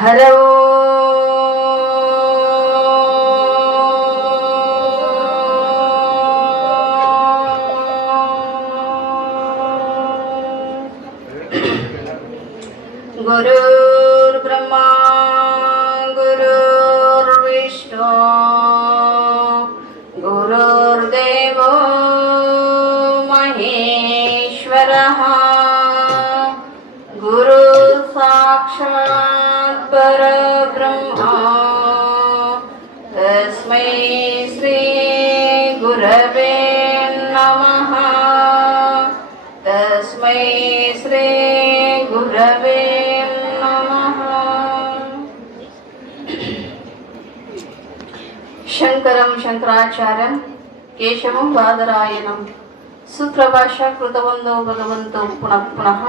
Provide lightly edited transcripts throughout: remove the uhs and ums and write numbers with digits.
Harrow ಗುರುರ್ ಬ್ರಹ್ಮ ಗುರುರ್ ವಿಷ್ಣು ಗುರುರ್ದೇವೋ ಮಹೇಶ್ವರಃ ಗುರು ಸಾಕ್ಷಾತ್ ಪರಬ್ರಹ್ಮ ತಸ್ಮೈ ಶ್ರೀ ಗುರವೇ ನಮಃ ತಸ್ಮೈ ಶ್ರೀ ಗುರವೇ ನಮಃ. ಶಂಕರಂ ಶಂಕರಾಚಾರ್ಯಂ ಕೇಶವಂ ಬಾದರಾಯಣಂ ಸುಪ್ರಭಾಷಾ ಕೃತವಂದೋ ಭಗವಂತೋ ಪುನಃ ಪುನಃ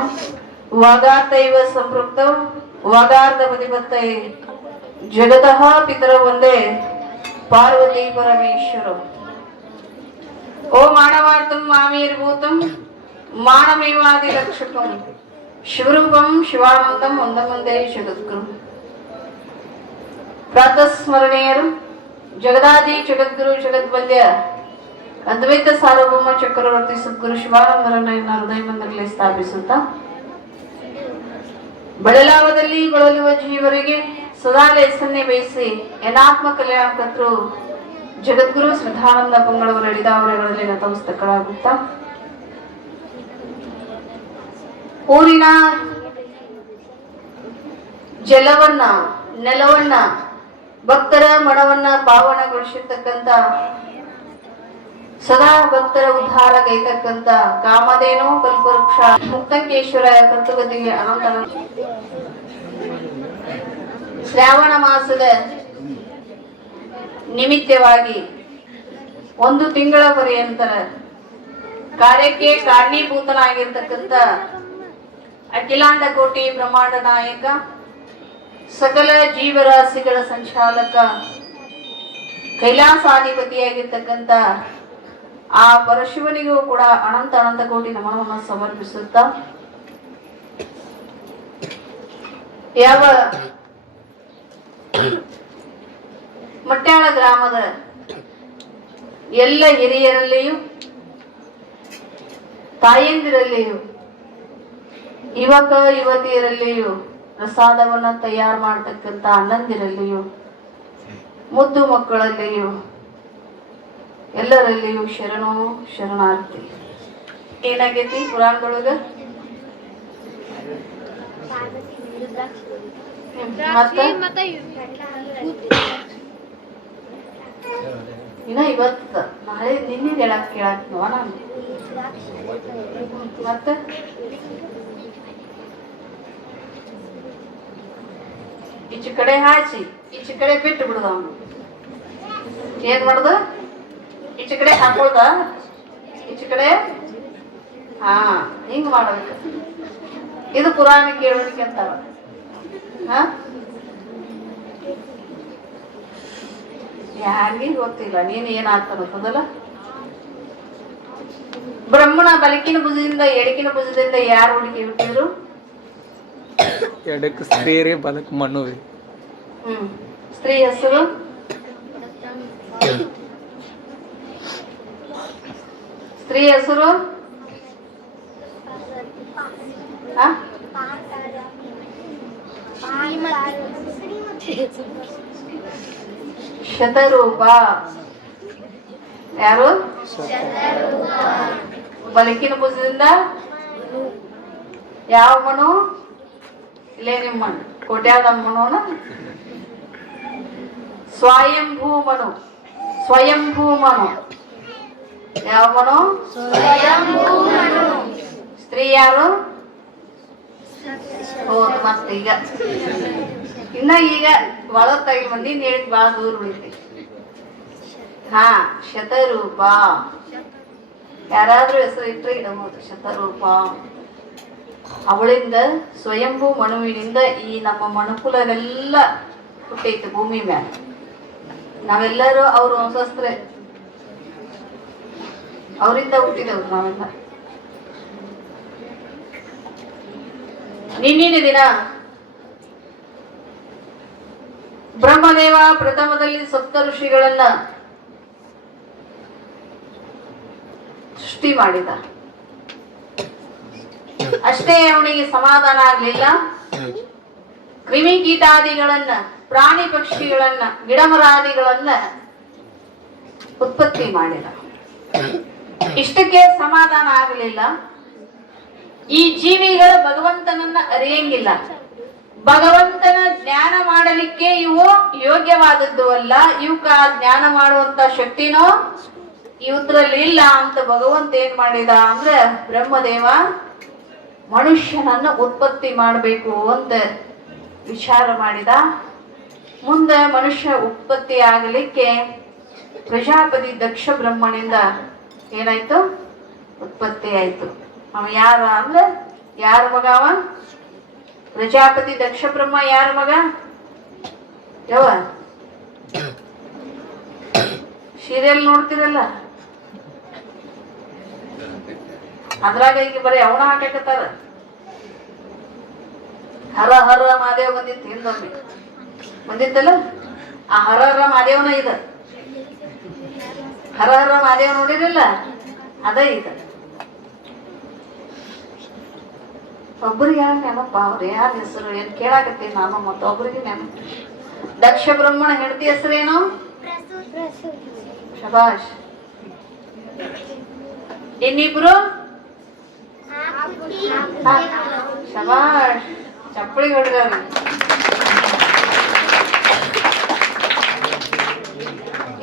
ವಾಗಾರ್ಥೈವ ಸಂಪೃಕ್ತೌ ವಾಗಾರ್ಧ ಪ್ರತಿಪತ್ತೈ ಜಗತಃ ಪಿತರ ಒಂದೇ ಪಾರ್ವತಿ ಪರಮೇಶ್ವರ. ಓ ಮಾನವಾರ್ಥಂ ಮಾಮೇರ್ಭೂತಂ ಮಾನಮೇವಾದಿ ರಕ್ಷಕಂ ಶಿವರೂಪಂ ಶಿವಾನಂದಂ ಒಂದಮಂದೇ ಜಗದ್ಗುರು. ಪ್ರಾತಸ್ಮರಣೀಯರು ಜಗದಾದಿ ಜಗದ್ಗುರು ಜಗದ್ವಂದ್ಯ ಅದ್ವೈತ ಸಾರ್ವಭೌಮ ಚಕ್ರವರ್ತಿ ಸದ್ಗುರು ಶಿವಾನಂದರನ್ನ ಹೃದಯ ಮಂದಿರದಲ್ಲಿ ಸ್ಥಾಪಿಸುತ್ತಾ ಬಳಲಾವದಲ್ಲಿ ಬಳಲುವ ಜೀವರಿಗೆ ಸದಾ ಲೇಸನ್ನೇ ಬಯಸಿ ಯನಾತ್ಮ ಕಲ್ಯಾಣಕರ್ತರು ಜಗದ್ಗುರು ಶ್ರದ್ಧಾನಂದ ಪಂಗಳವರ ಎಳಿದಾವರೆಗಳಲ್ಲಿ ನತಮಸ್ತಕರಾಗುತ್ತಾ ಊರಿನ ಜಲವನ್ನ ನೆಲವನ್ನ ಭಕ್ತರ ಮನವನ್ನ ಪಾವನಗೊಳಿಸಿರ್ತಕ್ಕಂಥ ಸದಾ ಭಕ್ತರ ಉದ್ಧಾರ ಗೈತಕ್ಕಂಥ ಕಾಮಧೇನು ಕಲ್ಪವೃಕ್ಷ ಮುಕ್ತಂಕೇಶ್ವರ ಕರ್ತೃಗತಿಗೆ ಅನಂತ ಶ್ರಾವಣ ಮಾಸದ ನಿಮಿತ್ತವಾಗಿ ಒಂದು ತಿಂಗಳ ಪರ್ಯಂತರ ಕಾರ್ಯಕ್ಕೆ ಕಾರಣೀಭೂತನಾಗಿರ್ತಕ್ಕಂಥ ಅಖಿಲಾಂಡ ಕೋಟಿ ಬ್ರಹ್ಮಾಂಡ ನಾಯಕ ಸಕಲ ಜೀವರಾಶಿಗಳ ಸಂಚಾಲಕ ಕೈಲಾಸಾಧಿಪತಿಯಾಗಿರ್ತಕ್ಕಂಥ ಆ ಪರಶಿವನಿಗೂ ಕೂಡ ಅನಂತ ಅನಂತ ಕೋಟಿ ನಮನವನ್ನು ಸಮರ್ಪಿಸುತ್ತಾ ಯಾವ ಮಟ್ಯಾಳ ಗ್ರಾಮದ ಎಲ್ಲ ಹಿರಿಯರಲ್ಲಿಯೂ ತಾಯಂದಿರಲ್ಲಿಯೂ ಯುವಕ ಯುವತಿಯರಲ್ಲಿಯೂ ಪ್ರಸಾದವನ್ನ ತಯಾರು ಮಾಡತಕ್ಕಂಥ ಅಣ್ಣಂದಿರಲ್ಲಿಯೂ ಮುದ್ದು ಮಕ್ಕಳಲ್ಲಿಯೂ ಎಲ್ಲರಲ್ಲಿಯೂ ಶರಣೋ ಶರಣಾರ್ಥಿ. ಏನಾಗೈತಿ ಪುರಾಣದೊಳಗ ಇನ್ನ ಇವತ್ತ ನಾಳೆ ನಿನ್ನೆ ಹೇಳಕ್ ಕೇಳಕ್ ನಾನು ಮತ್ತೆ ಈಚೆ ಕಡೆ ಹಾಚಿ ಈಚೆ ಕಡೆ ಬಿಟ್ಟು ಬಿಡುದ ಅವನು ಏನ್ ಮಾಡುದು ಈಚೆ ಕಡೆ ಹಾಕೊಳ್ದ ಈಚೆ ಕಡೆ ಹಾ ಹಿಂಗ್ ಮಾಡ್ಬೇಕು. ಇದು ಪುರಾಣ ಕೇಳೋದಕ್ಕೆ ಅಂತಾರ. ಹ ಯಾರಿಗೂ ಗೊತ್ತಿಲ್ಲ ನೀನು ಏನಾಗ್ತದಲ್ಲ. ಬ್ರಹ್ಮಣ ಬಲಕಿನ ಭುಜದಿಂದ ಎಡಕಿನ ಭುಜದಿಂದ ಯಾರು ಹುಡುಕಿ ಬಿಟ್ಟಿದ್ರು? ಎಡಕ್ಕೆ ಸ್ತ್ರೀಯರೇ ಬಲಕ್ಕೆ ಮಣ್ಣುವೆ. ಸ್ತ್ರೀ ಹೆಸರು ಸ್ತ್ರೀ ಹೆಸರು ಶತರೂಪ. ಯಾರು? ಬಲಕಿನ ಭುಜದಿಂದ ಯಾವ ಮನು? ಇಲ್ಲೇ ನಿಮ್ಮ ಮನು ಕೋಟ್ಯಾದ ಮನೋನ ಸ್ವಯಂಭೂ ಮನು. ಸ್ವಯಂಭೂ ಮನು ಯಾವ ಮನು? ಸ್ತ್ರೀ ಯಾರು? ಹೌದು. ಮತ್ತೀಗ ಇನ್ನ ಈಗ ಒಳತ್ತಾಗಿ ಮಂದಿ ಹೇಳಿದ್ ಬಹಳ ದೂರ ಉಳಿತಿ. ಹಾ ಶತರೂಪ. ಯಾರಾದ್ರೂ ಹೆಸರು ಇಟ್ಟರೆ ಇಡಬಹುದು ಶತರೂಪ. ಅವಳಿಂದ ಸ್ವಯಂಭೂ ಮನುವಿನಿಂದ ಈ ನಮ್ಮ ಮನುಕುಲವೆಲ್ಲ ಹುಟ್ಟೈತೆ ಭೂಮಿ ಮೇಲೆ. ನಾವೆಲ್ಲರೂ ಅವ್ರ ವಂಶಸ್ತ್ರೆ, ಅವರಿಂದ ಹುಟ್ಟಿದವ್ರು ನಾವೆಲ್ಲ. ನಿನ್ನಿನ ದಿನ ಬ್ರಹ್ಮದೇವ ಪ್ರಥಮದಲ್ಲಿ ಸಪ್ತ ಋಷಿಗಳನ್ನ ಸೃಷ್ಟಿ ಮಾಡಿದ. ಅಷ್ಟೇ ಅವನಿಗೆ ಸಮಾಧಾನ ಆಗ್ಲಿಲ್ಲ. ಕ್ರಿಮಿ ಕೀಟಾದಿಗಳನ್ನ, ಪ್ರಾಣಿ ಪಕ್ಷಿಗಳನ್ನ, ಗಿಡಮರಾದಿಗಳನ್ನ ಉತ್ಪತ್ತಿ ಮಾಡಿದ. ಇಷ್ಟಕ್ಕೆ ಸಮಾಧಾನ ಆಗಲಿಲ್ಲ. ಈ ಜೀವಿಗಳು ಭಗವಂತನನ್ನ ಅರಿಯಂಗಿಲ್ಲ, ಭಗವಂತನ ಜ್ಞಾನ ಮಾಡಲಿಕ್ಕೆ ಇವು ಯೋಗ್ಯವಾದದ್ದು ಅಲ್ಲ, ಇವಕ್ಕ ಜ್ಞಾನ ಮಾಡುವಂತ ಶಕ್ತಿನೋ ಇವುದ್ರಲ್ಲಿ ಇಲ್ಲ ಅಂತ ಭಗವಂತ ಏನ್ ಮಾಡಿದ ಅಂದ್ರೆ ಬ್ರಹ್ಮದೇವ ಮನುಷ್ಯನನ್ನ ಉತ್ಪತ್ತಿ ಮಾಡಬೇಕು ಅಂತ ವಿಚಾರ ಮಾಡಿದ. ಮುಂದೆ ಮನುಷ್ಯ ಉತ್ಪತ್ತಿ ಆಗಲಿಕ್ಕೆ ಪ್ರಜಾಪತಿ ದಕ್ಷ ಬ್ರಹ್ಮನಿಂದ ಏನಾಯ್ತು? ಉತ್ಪತ್ತಿ ಆಯ್ತು. ಅವ ಯಾರ ಅಂದ್ರೆ ಯಾರ ಮಗ ಅವ? ಪ್ರಜಾಪತಿ ದಕ್ಷ ಬ್ರಹ್ಮ ಯಾರ ಮಗ? ಯಾವ ಸೀರಿಯಲ್ ನೋಡ್ತಿರಲ್ಲ ಅದ್ರಾಗ ಈಗ ಬರೀ ಅವನ ಹಾಕಕತ್ತಾರ. ಹರ ಹರ ಮಹಾದೇವ ಬಂದಿತ್ತು ಹಿಂದೊಮ್ಮೆ, ಬಂದಿತ್ತಲ್ಲ. ಆ ಹರ ಹರ ಮಹಾದೇವನ ಇದ, ಹರ ಹರ ಮಹಾದೇವ ನೋಡಿರಲ್ಲ, ಅದ ಇದ. ಒಬ್ಬರಿಗೆ ಯಾರು ನೆನಪ? ಅವ್ರ ಯಾರ ಹೆಸರು ಏನ್ ಕೇಳಾಕತ್ತೀನಿ ನಾನು, ಮತ್ತೊಬ್ಬರಿಗೆ ನೆನಪು. ದಕ್ಷ ಬ್ರಹ್ಮಣ ಹೆಂಡತಿ ಹೆಸರೇನು? ಶಬಾಷ್. ಇನ್ನಿಬ್ರು ಶಬಾಷ್, ಚಪ್ಪಳಿ ಹೊಡೆದವ್ರಿ.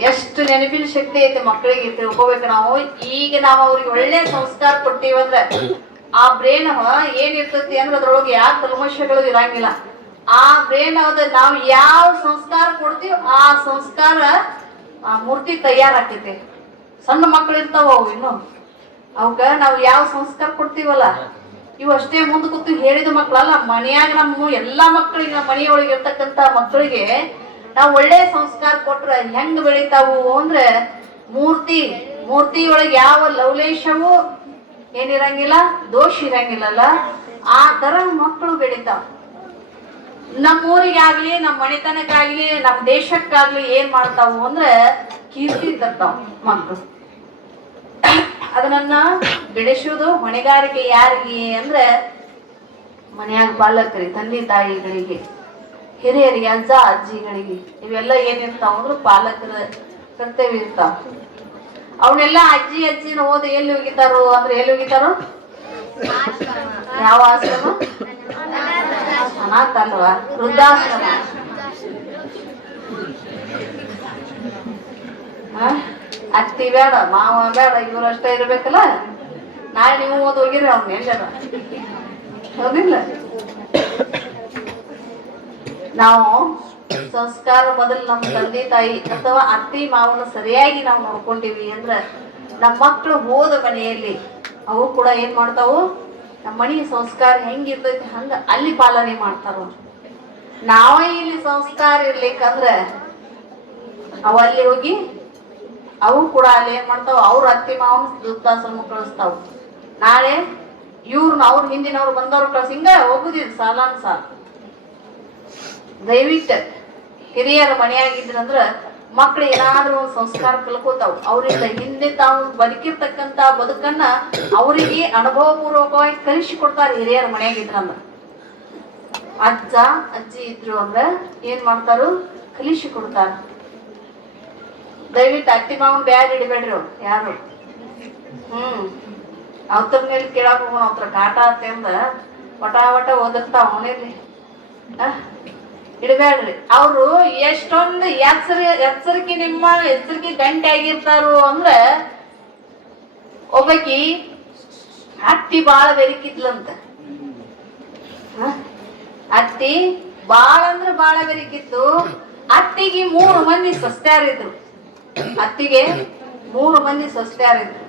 ಎಷ್ಟು ನೆನಪಿನ ಶಕ್ತಿ ಐತೆ ಮಕ್ಕಳಿಗೆ ತಿಳ್ಕೊಬೇಕು ನಾವು. ಈಗ ನಾವು ಅವ್ರಿಗೆ ಒಳ್ಳೆ ಸಂಸ್ಕಾರ ಕೊಡ್ತೀವಂದ್ರೆ ಆ ಬ್ರೇನ್ ಏನಿರ್ತತಿ ಅಂದ್ರೆ ಅದ್ರೊಳಗೆ ಯಾವ ಕಲ್ಮಶಗಳು ಇರಂಗಿಲ್ಲ. ಆ ಬ್ರೇನ್ ಅದ ನಾವು ಯಾವ ಸಂಸ್ಕಾರ ಕೊಡ್ತೀವಿ ಆ ಸಂಸ್ಕಾರ ಮೂರ್ತಿ ತಯಾರಾಕೈತಿ. ಸಣ್ಣ ಮಕ್ಕಳು ಇರ್ತಾವ ಅವು, ಇನ್ನು ಅವಕ್ಕ ನಾವು ಯಾವ ಸಂಸ್ಕಾರ ಕೊಡ್ತೀವಲ್ಲ ಇವು ಅಷ್ಟೇ ಮುಂದೆ ಕೂತು ಹೇಳಿದ ಮಕ್ಕಳಲ್ಲ. ಮನೆಯಾಗ ನಮ್ಮ ಎಲ್ಲಾ ಮಕ್ಕಳಿಗೆ, ನಮ್ಮ ಮನೆಯೊಳಗೆ ಇರ್ತಕ್ಕಂತ ಮಕ್ಕಳಿಗೆ ನಾವು ಒಳ್ಳೆ ಸಂಸ್ಕಾರ ಕೊಟ್ರೆ ಹೆಂಗ್ ಬೆಳಿತಾವು ಅಂದ್ರೆ ಮೂರ್ತಿ ಒಳಗೆ ಯಾವ ಲವಲೇಶವೂ ಏನಿರಂಗಿಲ್ಲ, ದೋಷ ಇರಂಗಿಲ್ಲಲ್ಲ, ಆ ತರ ಮಕ್ಕಳು ಬೆಳಿತಾವ. ನಮ್ಮೂರಿಗಾಗ್ಲಿ, ನಮ್ಮ ಮನೆತನಕ್ಕಾಗ್ಲಿ, ನಮ್ಮ ದೇಶಕ್ಕಾಗ್ಲಿ ಏನ್ ಮಾಡ್ತಾವು ಅಂದ್ರೆ ಕೀರ್ತಿ ತರ್ತಾವ ಮಕ್ಕಳು. ಅದನ್ನ ಬೆಳೆಸೋದು ಹೊಣೆಗಾರಿಕೆ ಯಾರಿಗೆ ಅಂದ್ರೆ ಮನೆಯಾಗ ಬಾಲಕರಿಗೆ, ತಂದೆ ತಾಯಿಗಳಿಗೆ, ಹಿರಿಯರಿಗೆ, ಅಜ್ಜ ಅಜ್ಜಿಗಳಿಗೆ. ಇವೆಲ್ಲ ಏನಿರ್ತಾವ ಅಂದ್ರೆ ಪಾಲಕರ ಕರ್ತವ್ಯ ಇರ್ತಾವ. ಅವನ್ನೆಲ್ಲ ಅಜ್ಜಿನ ಓದಿ ಎಲ್ಲಿ ಹೋಗಿತಾರೋ ಅಂದ್ರೆ ಎಲ್ಲಿ ಹೋಗಿತಾರೋ? ಯಾವ ಆಶ್ರಮ? ಅನಾಥ ಅಲ್ವಾ, ವೃದ್ಧಾಶ್ರಮ. ಅತ್ತಿ ಬೇಡ, ಮಾವ ಬೇಡ, ಇವ್ರಷ್ಟೇ ಇರ್ಬೇಕಲ್ಲ. ನಾಳೆ ನೀವು ಓದ್ ಹೋಗಿರಿ ಅವ್ನ ಎಲ್ಲರ, ಹೌದಿಲ್ಲ? ನಾವು ಸಂಸ್ಕಾರ ಮೊದಲು ನಮ್ಮ ತಂದೆ ತಾಯಿ ಅಥವಾ ಅತ್ತಿ ಮಾವನ ಸರಿಯಾಗಿ ನಾವು ನೋಡ್ಕೊಂಡಿವಿ ಅಂದ್ರೆ ನಮ್ಮ ಮಕ್ಕಳು ಹೋದ ಮನೆಯಲ್ಲಿ ಅವು ಕೂಡ ಏನ್ ಮಾಡ್ತಾವು? ನಮ್ಮ ಮನೆ ಸಂಸ್ಕಾರ ಹೆಂಗಿರ್ತೈತಿ ಹಂಗ ಅಲ್ಲಿ ಪಾಲನೆ ಮಾಡ್ತಾರ. ನಾವೇ ಇಲ್ಲಿ ಸಂಸ್ಕಾರ ಇರ್ಲಿಕ್ಕಂದ್ರೆ ಅವು ಅಲ್ಲಿ ಹೋಗಿ ಅವು ಕೂಡ ಅಲ್ಲಿ ಏನ್ ಮಾಡ್ತಾವ? ಅವ್ರ ಅತ್ತಿ ಮಾವನ ವೃದ್ಧಾಶ್ರಮ ಕಳಿಸ್ತಾವ. ನಾಳೆ ಇವ್ರನ್ನ ಅವ್ರ ಹಿಂದಿನವ್ರು ಬಂದವ್ರು ಕಳ್ಸಿ ಹಿಂಗ ಹೋಗುದಿಲ್ಲ ಸಾಲಾನ್ ಸಾಲ. ದಯವಿಟ್ಟು ಹಿರಿಯರ ಮನೆಯಾಗಿದ್ರಂದ್ರ ಮಕ್ಳು ಏನಾದ್ರೂ ಒಂದು ಸಂಸ್ಕಾರ ಕಲ್ಕೋತಾವ್. ಅವ್ರಿಂದ ಹಿಂದೆ ತಾವು ಬದುಕಿರ್ತಕ್ಕಂತ ಬದುಕನ್ನ ಅವರಿಗೆ ಅನುಭವ ಪೂರ್ವಕವಾಗಿ ಕಲಿಸಿ ಕೊಡ್ತಾರೆ ಹಿರಿಯರ ಮನೆಯಾಗಿದ್ರಂದ್ರ. ಅಜ್ಜ ಅಜ್ಜಿ ಇದ್ರು ಅಂದ್ರ ಏನ್ ಮಾಡ್ತಾರು? ಕಲಿಸಿ ಕೊಡ್ತಾರ. ದಯವಿಟ್ಟು ಅತ್ತಿ ಮಾವನ್ ಬ್ಯಾಗ್ ಇಡಬೇಡ್ರಿ ಅವ್ರು ಯಾರು. ಅವತರ ಮೇಲೆ ಕೇಳಕ್ ಹೋಗೋಣ, ಅವತ್ರ ಕಾಟ ಅಂದ ವಟ ಓದಿರ್ತಾವ ಅವನೇಲಿ ಇಡಬೇಡ್ರಿ. ಅವರು ಎಷ್ಟೊಂದು ಎಚ್ಚರಿಕೆ ನಿಮ್ಮ ಎಚ್ಚರಿಕೆ ಗಂಟೆ ಆಗಿರ್ತಾರು ಅಂದ್ರೆ ಒಬ್ಬಕಿ ಅತ್ತಿ ಬಾಳ ಬೆರಿಕಿದ್ಲಂತ. ಅತ್ತಿ ಬಾಳ ಅಂದ್ರೆ ಬಾಳ ಬೆರಿಕಿತ್ತು. ಅತ್ತಿಗೆ 3 ಮಂದಿ ಸಸ್ತ್ಯಾರಿದ್ರು. ಅತ್ತಿಗೆ 3 ಮಂದಿ ಸಸ್ತ್ಯಾರಿದ್ರು.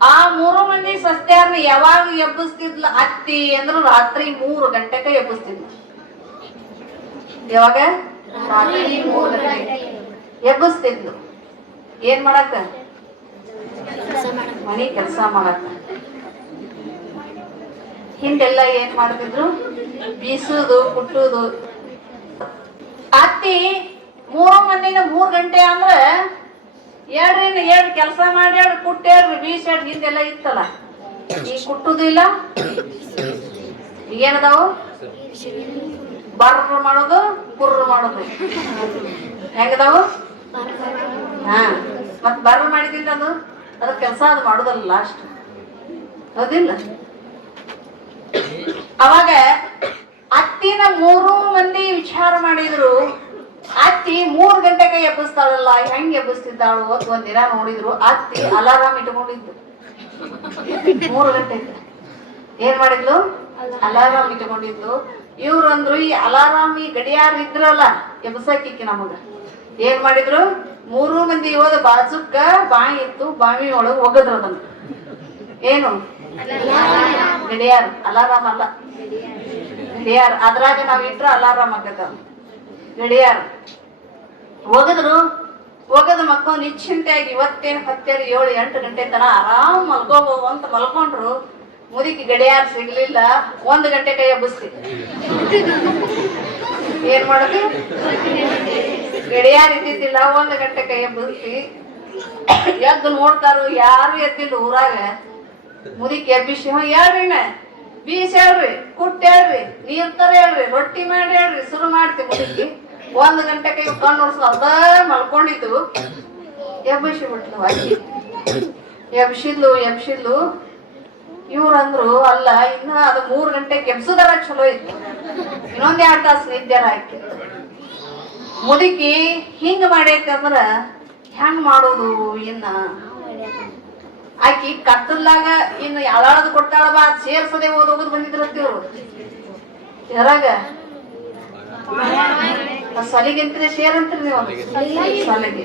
ಆ 3 ಮಂದಿ ಸಸ್ತ್ಯಾರನ್ನ ಯಾವಾಗ ಎಬ್ಬಿಸ್ತಿದ್ಲ ಅತ್ತಿ ಅಂದ್ರೆ ರಾತ್ರಿ 3 ಗಂಟೆಗೆ ಎಬ್ಬಿಸ್ತಿದ್ಲ. ಯಾವಾಗ? ರಾತ್ರಿ 3 ಗಂಟೆಗೆ ಎಬ್ಬಿಸ್ತಿದ್ಲು. ಏನ್ ಮಾಡಕ್ಕ? ಮನಿ ಕೆಲಸ ಮಾಡಕ್ಕ. ಹಿಂದೆಲ್ಲ ಏನ್ ಮಾಡ್ತಿದ್ರು? ಬೀಸುದು, ಕುಟ್ಟುದು. ಅತ್ತಿ 3 ಮಂದಿನ 3 ಗಂಟೆ ಅಂದ್ರೆ ಎರಡು ಕೆಲಸ ಮಾಡಿ ಕುಟ್ಟೇಳ್ರಿ ಬೀಸಾಡ್ ಹಿಂದೆಲ್ಲ ಇತ್ತಲ್ಲ, ಈಗ ಕುಟ್ಟುದು ಇಲ್ಲ. ಈಗೇನದಾವು ಬರ್ರ ಮಾಡೋದು ಕುರ್ರ ಮಾಡೋದು ಹೆಂಗದಾವು. ಮತ್ ಬರ್ರ ಮಾಡಿದಿಲ್ಲ ಅದ್ರ ಕೆಲಸ ಅದು ಮಾಡೋದಲ್ಲ ಲಾಸ್ಟ್, ಹೌದಿಲ್ಲ. ಅವಾಗ ಅತ್ತಿನ 3 ಮಂದಿ ವಿಚಾರ ಮಾಡಿದ್ರು. ಅತ್ತಿ 3 ಗಂಟೆಗೆ ಎಬ್ಬಿಸ್ತಾಳಲ್ಲ, ಹೆಂಗ್ ಎಬ್ಬಿಸ್ತಿದ್ದಾಳು ಒಂದಿನ ನೋಡಿದ್ರು. ಅತ್ತಿ ಅಲಾರಾಮ್ ಇಟ್ಕೊಂಡಿದ್ದು 3 ಗಂಟೆಗೆ. ಏನ್ ಮಾಡಿದ್ಲು? ಅಲಾರಾಮ್ ಇಟ್ಕೊಂಡಿದ್ದು. ಇವ್ರು ಅಂದ್ರು ಈ ಅಲಾರಾಮ್ ಈ ಗಡಿಯಾರ ಇದ್ರಲ್ಲ ಎಬ್ಸಕ್ಕಿಕ್ಕಿ ನಮಗ ಏನ್ ಮಾಡಿದ್ರು, 3 ಮಂದಿ ಹೋದ ಬಾಜುಕ್ಕ ಬಾವಿ ಇತ್ತು, ಬಾವಿ ಒಳಗ್ ಒಗದ್ರು ಅದನ್ನ. ಏನು ಗಡಿಯಾರ, ಅಲಾರಾಮ್ ಅಲ್ಲ ಗಡಿಯಾರ. ಅದ್ರಾಗ ನಾವ್ ಇಟ್ರ ಅಲಾರಾಮ್ ಆಗತ್ತ. ಗಡಿಯಾರ ಒಗದ ಮಕ್ಕಳು ನಿಶ್ಚಿಂತೆಯಾಗಿ ಇವತ್ತೇನು 10, 7, 8 ಗಂಟೆ ತನ ಆರಾಮ್ ಮಲ್ಕೋಬಹುದು ಅಂತ ಮಲ್ಕೊಂಡ್ರು. ಮುದುಕಿ ಗಡಿಯಾರ ಸಿಗ್ಲಿಲ್ಲ. 1 ಗಂಟೆ ಕೈ ಎಬ್ಬಿಸ್ತಿ. ಏನ್ ಮಾಡುದು? ಗಡಿಯಾರ ಇದ್ದಿದ್ದಿಲ್ಲ, 1 ಗಂಟೆ ಕೈ ಎಬ್ಬಿಸ್ತಿ. ಎದ್ದು ನೋಡ್ತಾರು, ಯಾರು ಎದ್ದಿಲ್ಲ ಊರಾಗ. ಮುದುಕಿ ಎಬ್ಬಿಸಿ, ಹೇಳ್ರಿ ಬೀಸ್ ಹೇಳ್ರಿ, ಕುಟ್ಟ ಹೇಳ್ರಿ, ನೀರ್ ತರ ಹೇಳ್ರಿ, ರೊಟ್ಟಿ ಮಾಡಿ ಹೇಳ್ರಿ, ಶುರು ಮಾಡ್ತಿ. ಮುದುಕಿ 1 ಗಂಟೆ ಕೈ ಕಣ್ಣು ನೋಡ್ಸ ಅದ ಮಲ್ಕೊಂಡಿದ್ದು. ಎಬ್ಬಿಸಿ ಬಿಟ್ಲು ಅಕ್ಕಿ. ಎಬ್ಸಿದ್ಲು. ಇವ್ರಂದ್ರು ಅಲ್ಲ, ಇನ್ನ ಅದು 3 ಗಂಟೆಗೆ ಎಬ್ಸುದಾರ ಚಲೋ ಇತ್ತು, ಇನ್ನೊಂದ್ 2 ತಾಸು ನಿದ್ಯಾರ ಹಾಕಿತ್ತು. ಮುದುಕಿ ಹಿಂಗ ಮಾಡೈತಂದ್ರ ಹೆಂಗ್ ಮಾಡೋದು? ಇನ್ನ ಆಕಿ ಕತ್ತಲ್ದಾಗ ಇನ್ನು ಯಾವ್ದು ಕೊಡ್ತಾಳ ಬಾ ಸೇರ್ಸದೆ ಹೋಗೋದು ಬಂದಿದ್ರತ್ತಿವ್ರು ಯಾರಾಗ ಸಲಿಗೆಂತ್ರಿ ಸೇರಂತ್ರಿ ನೀವು ಸಲಿಗೆ.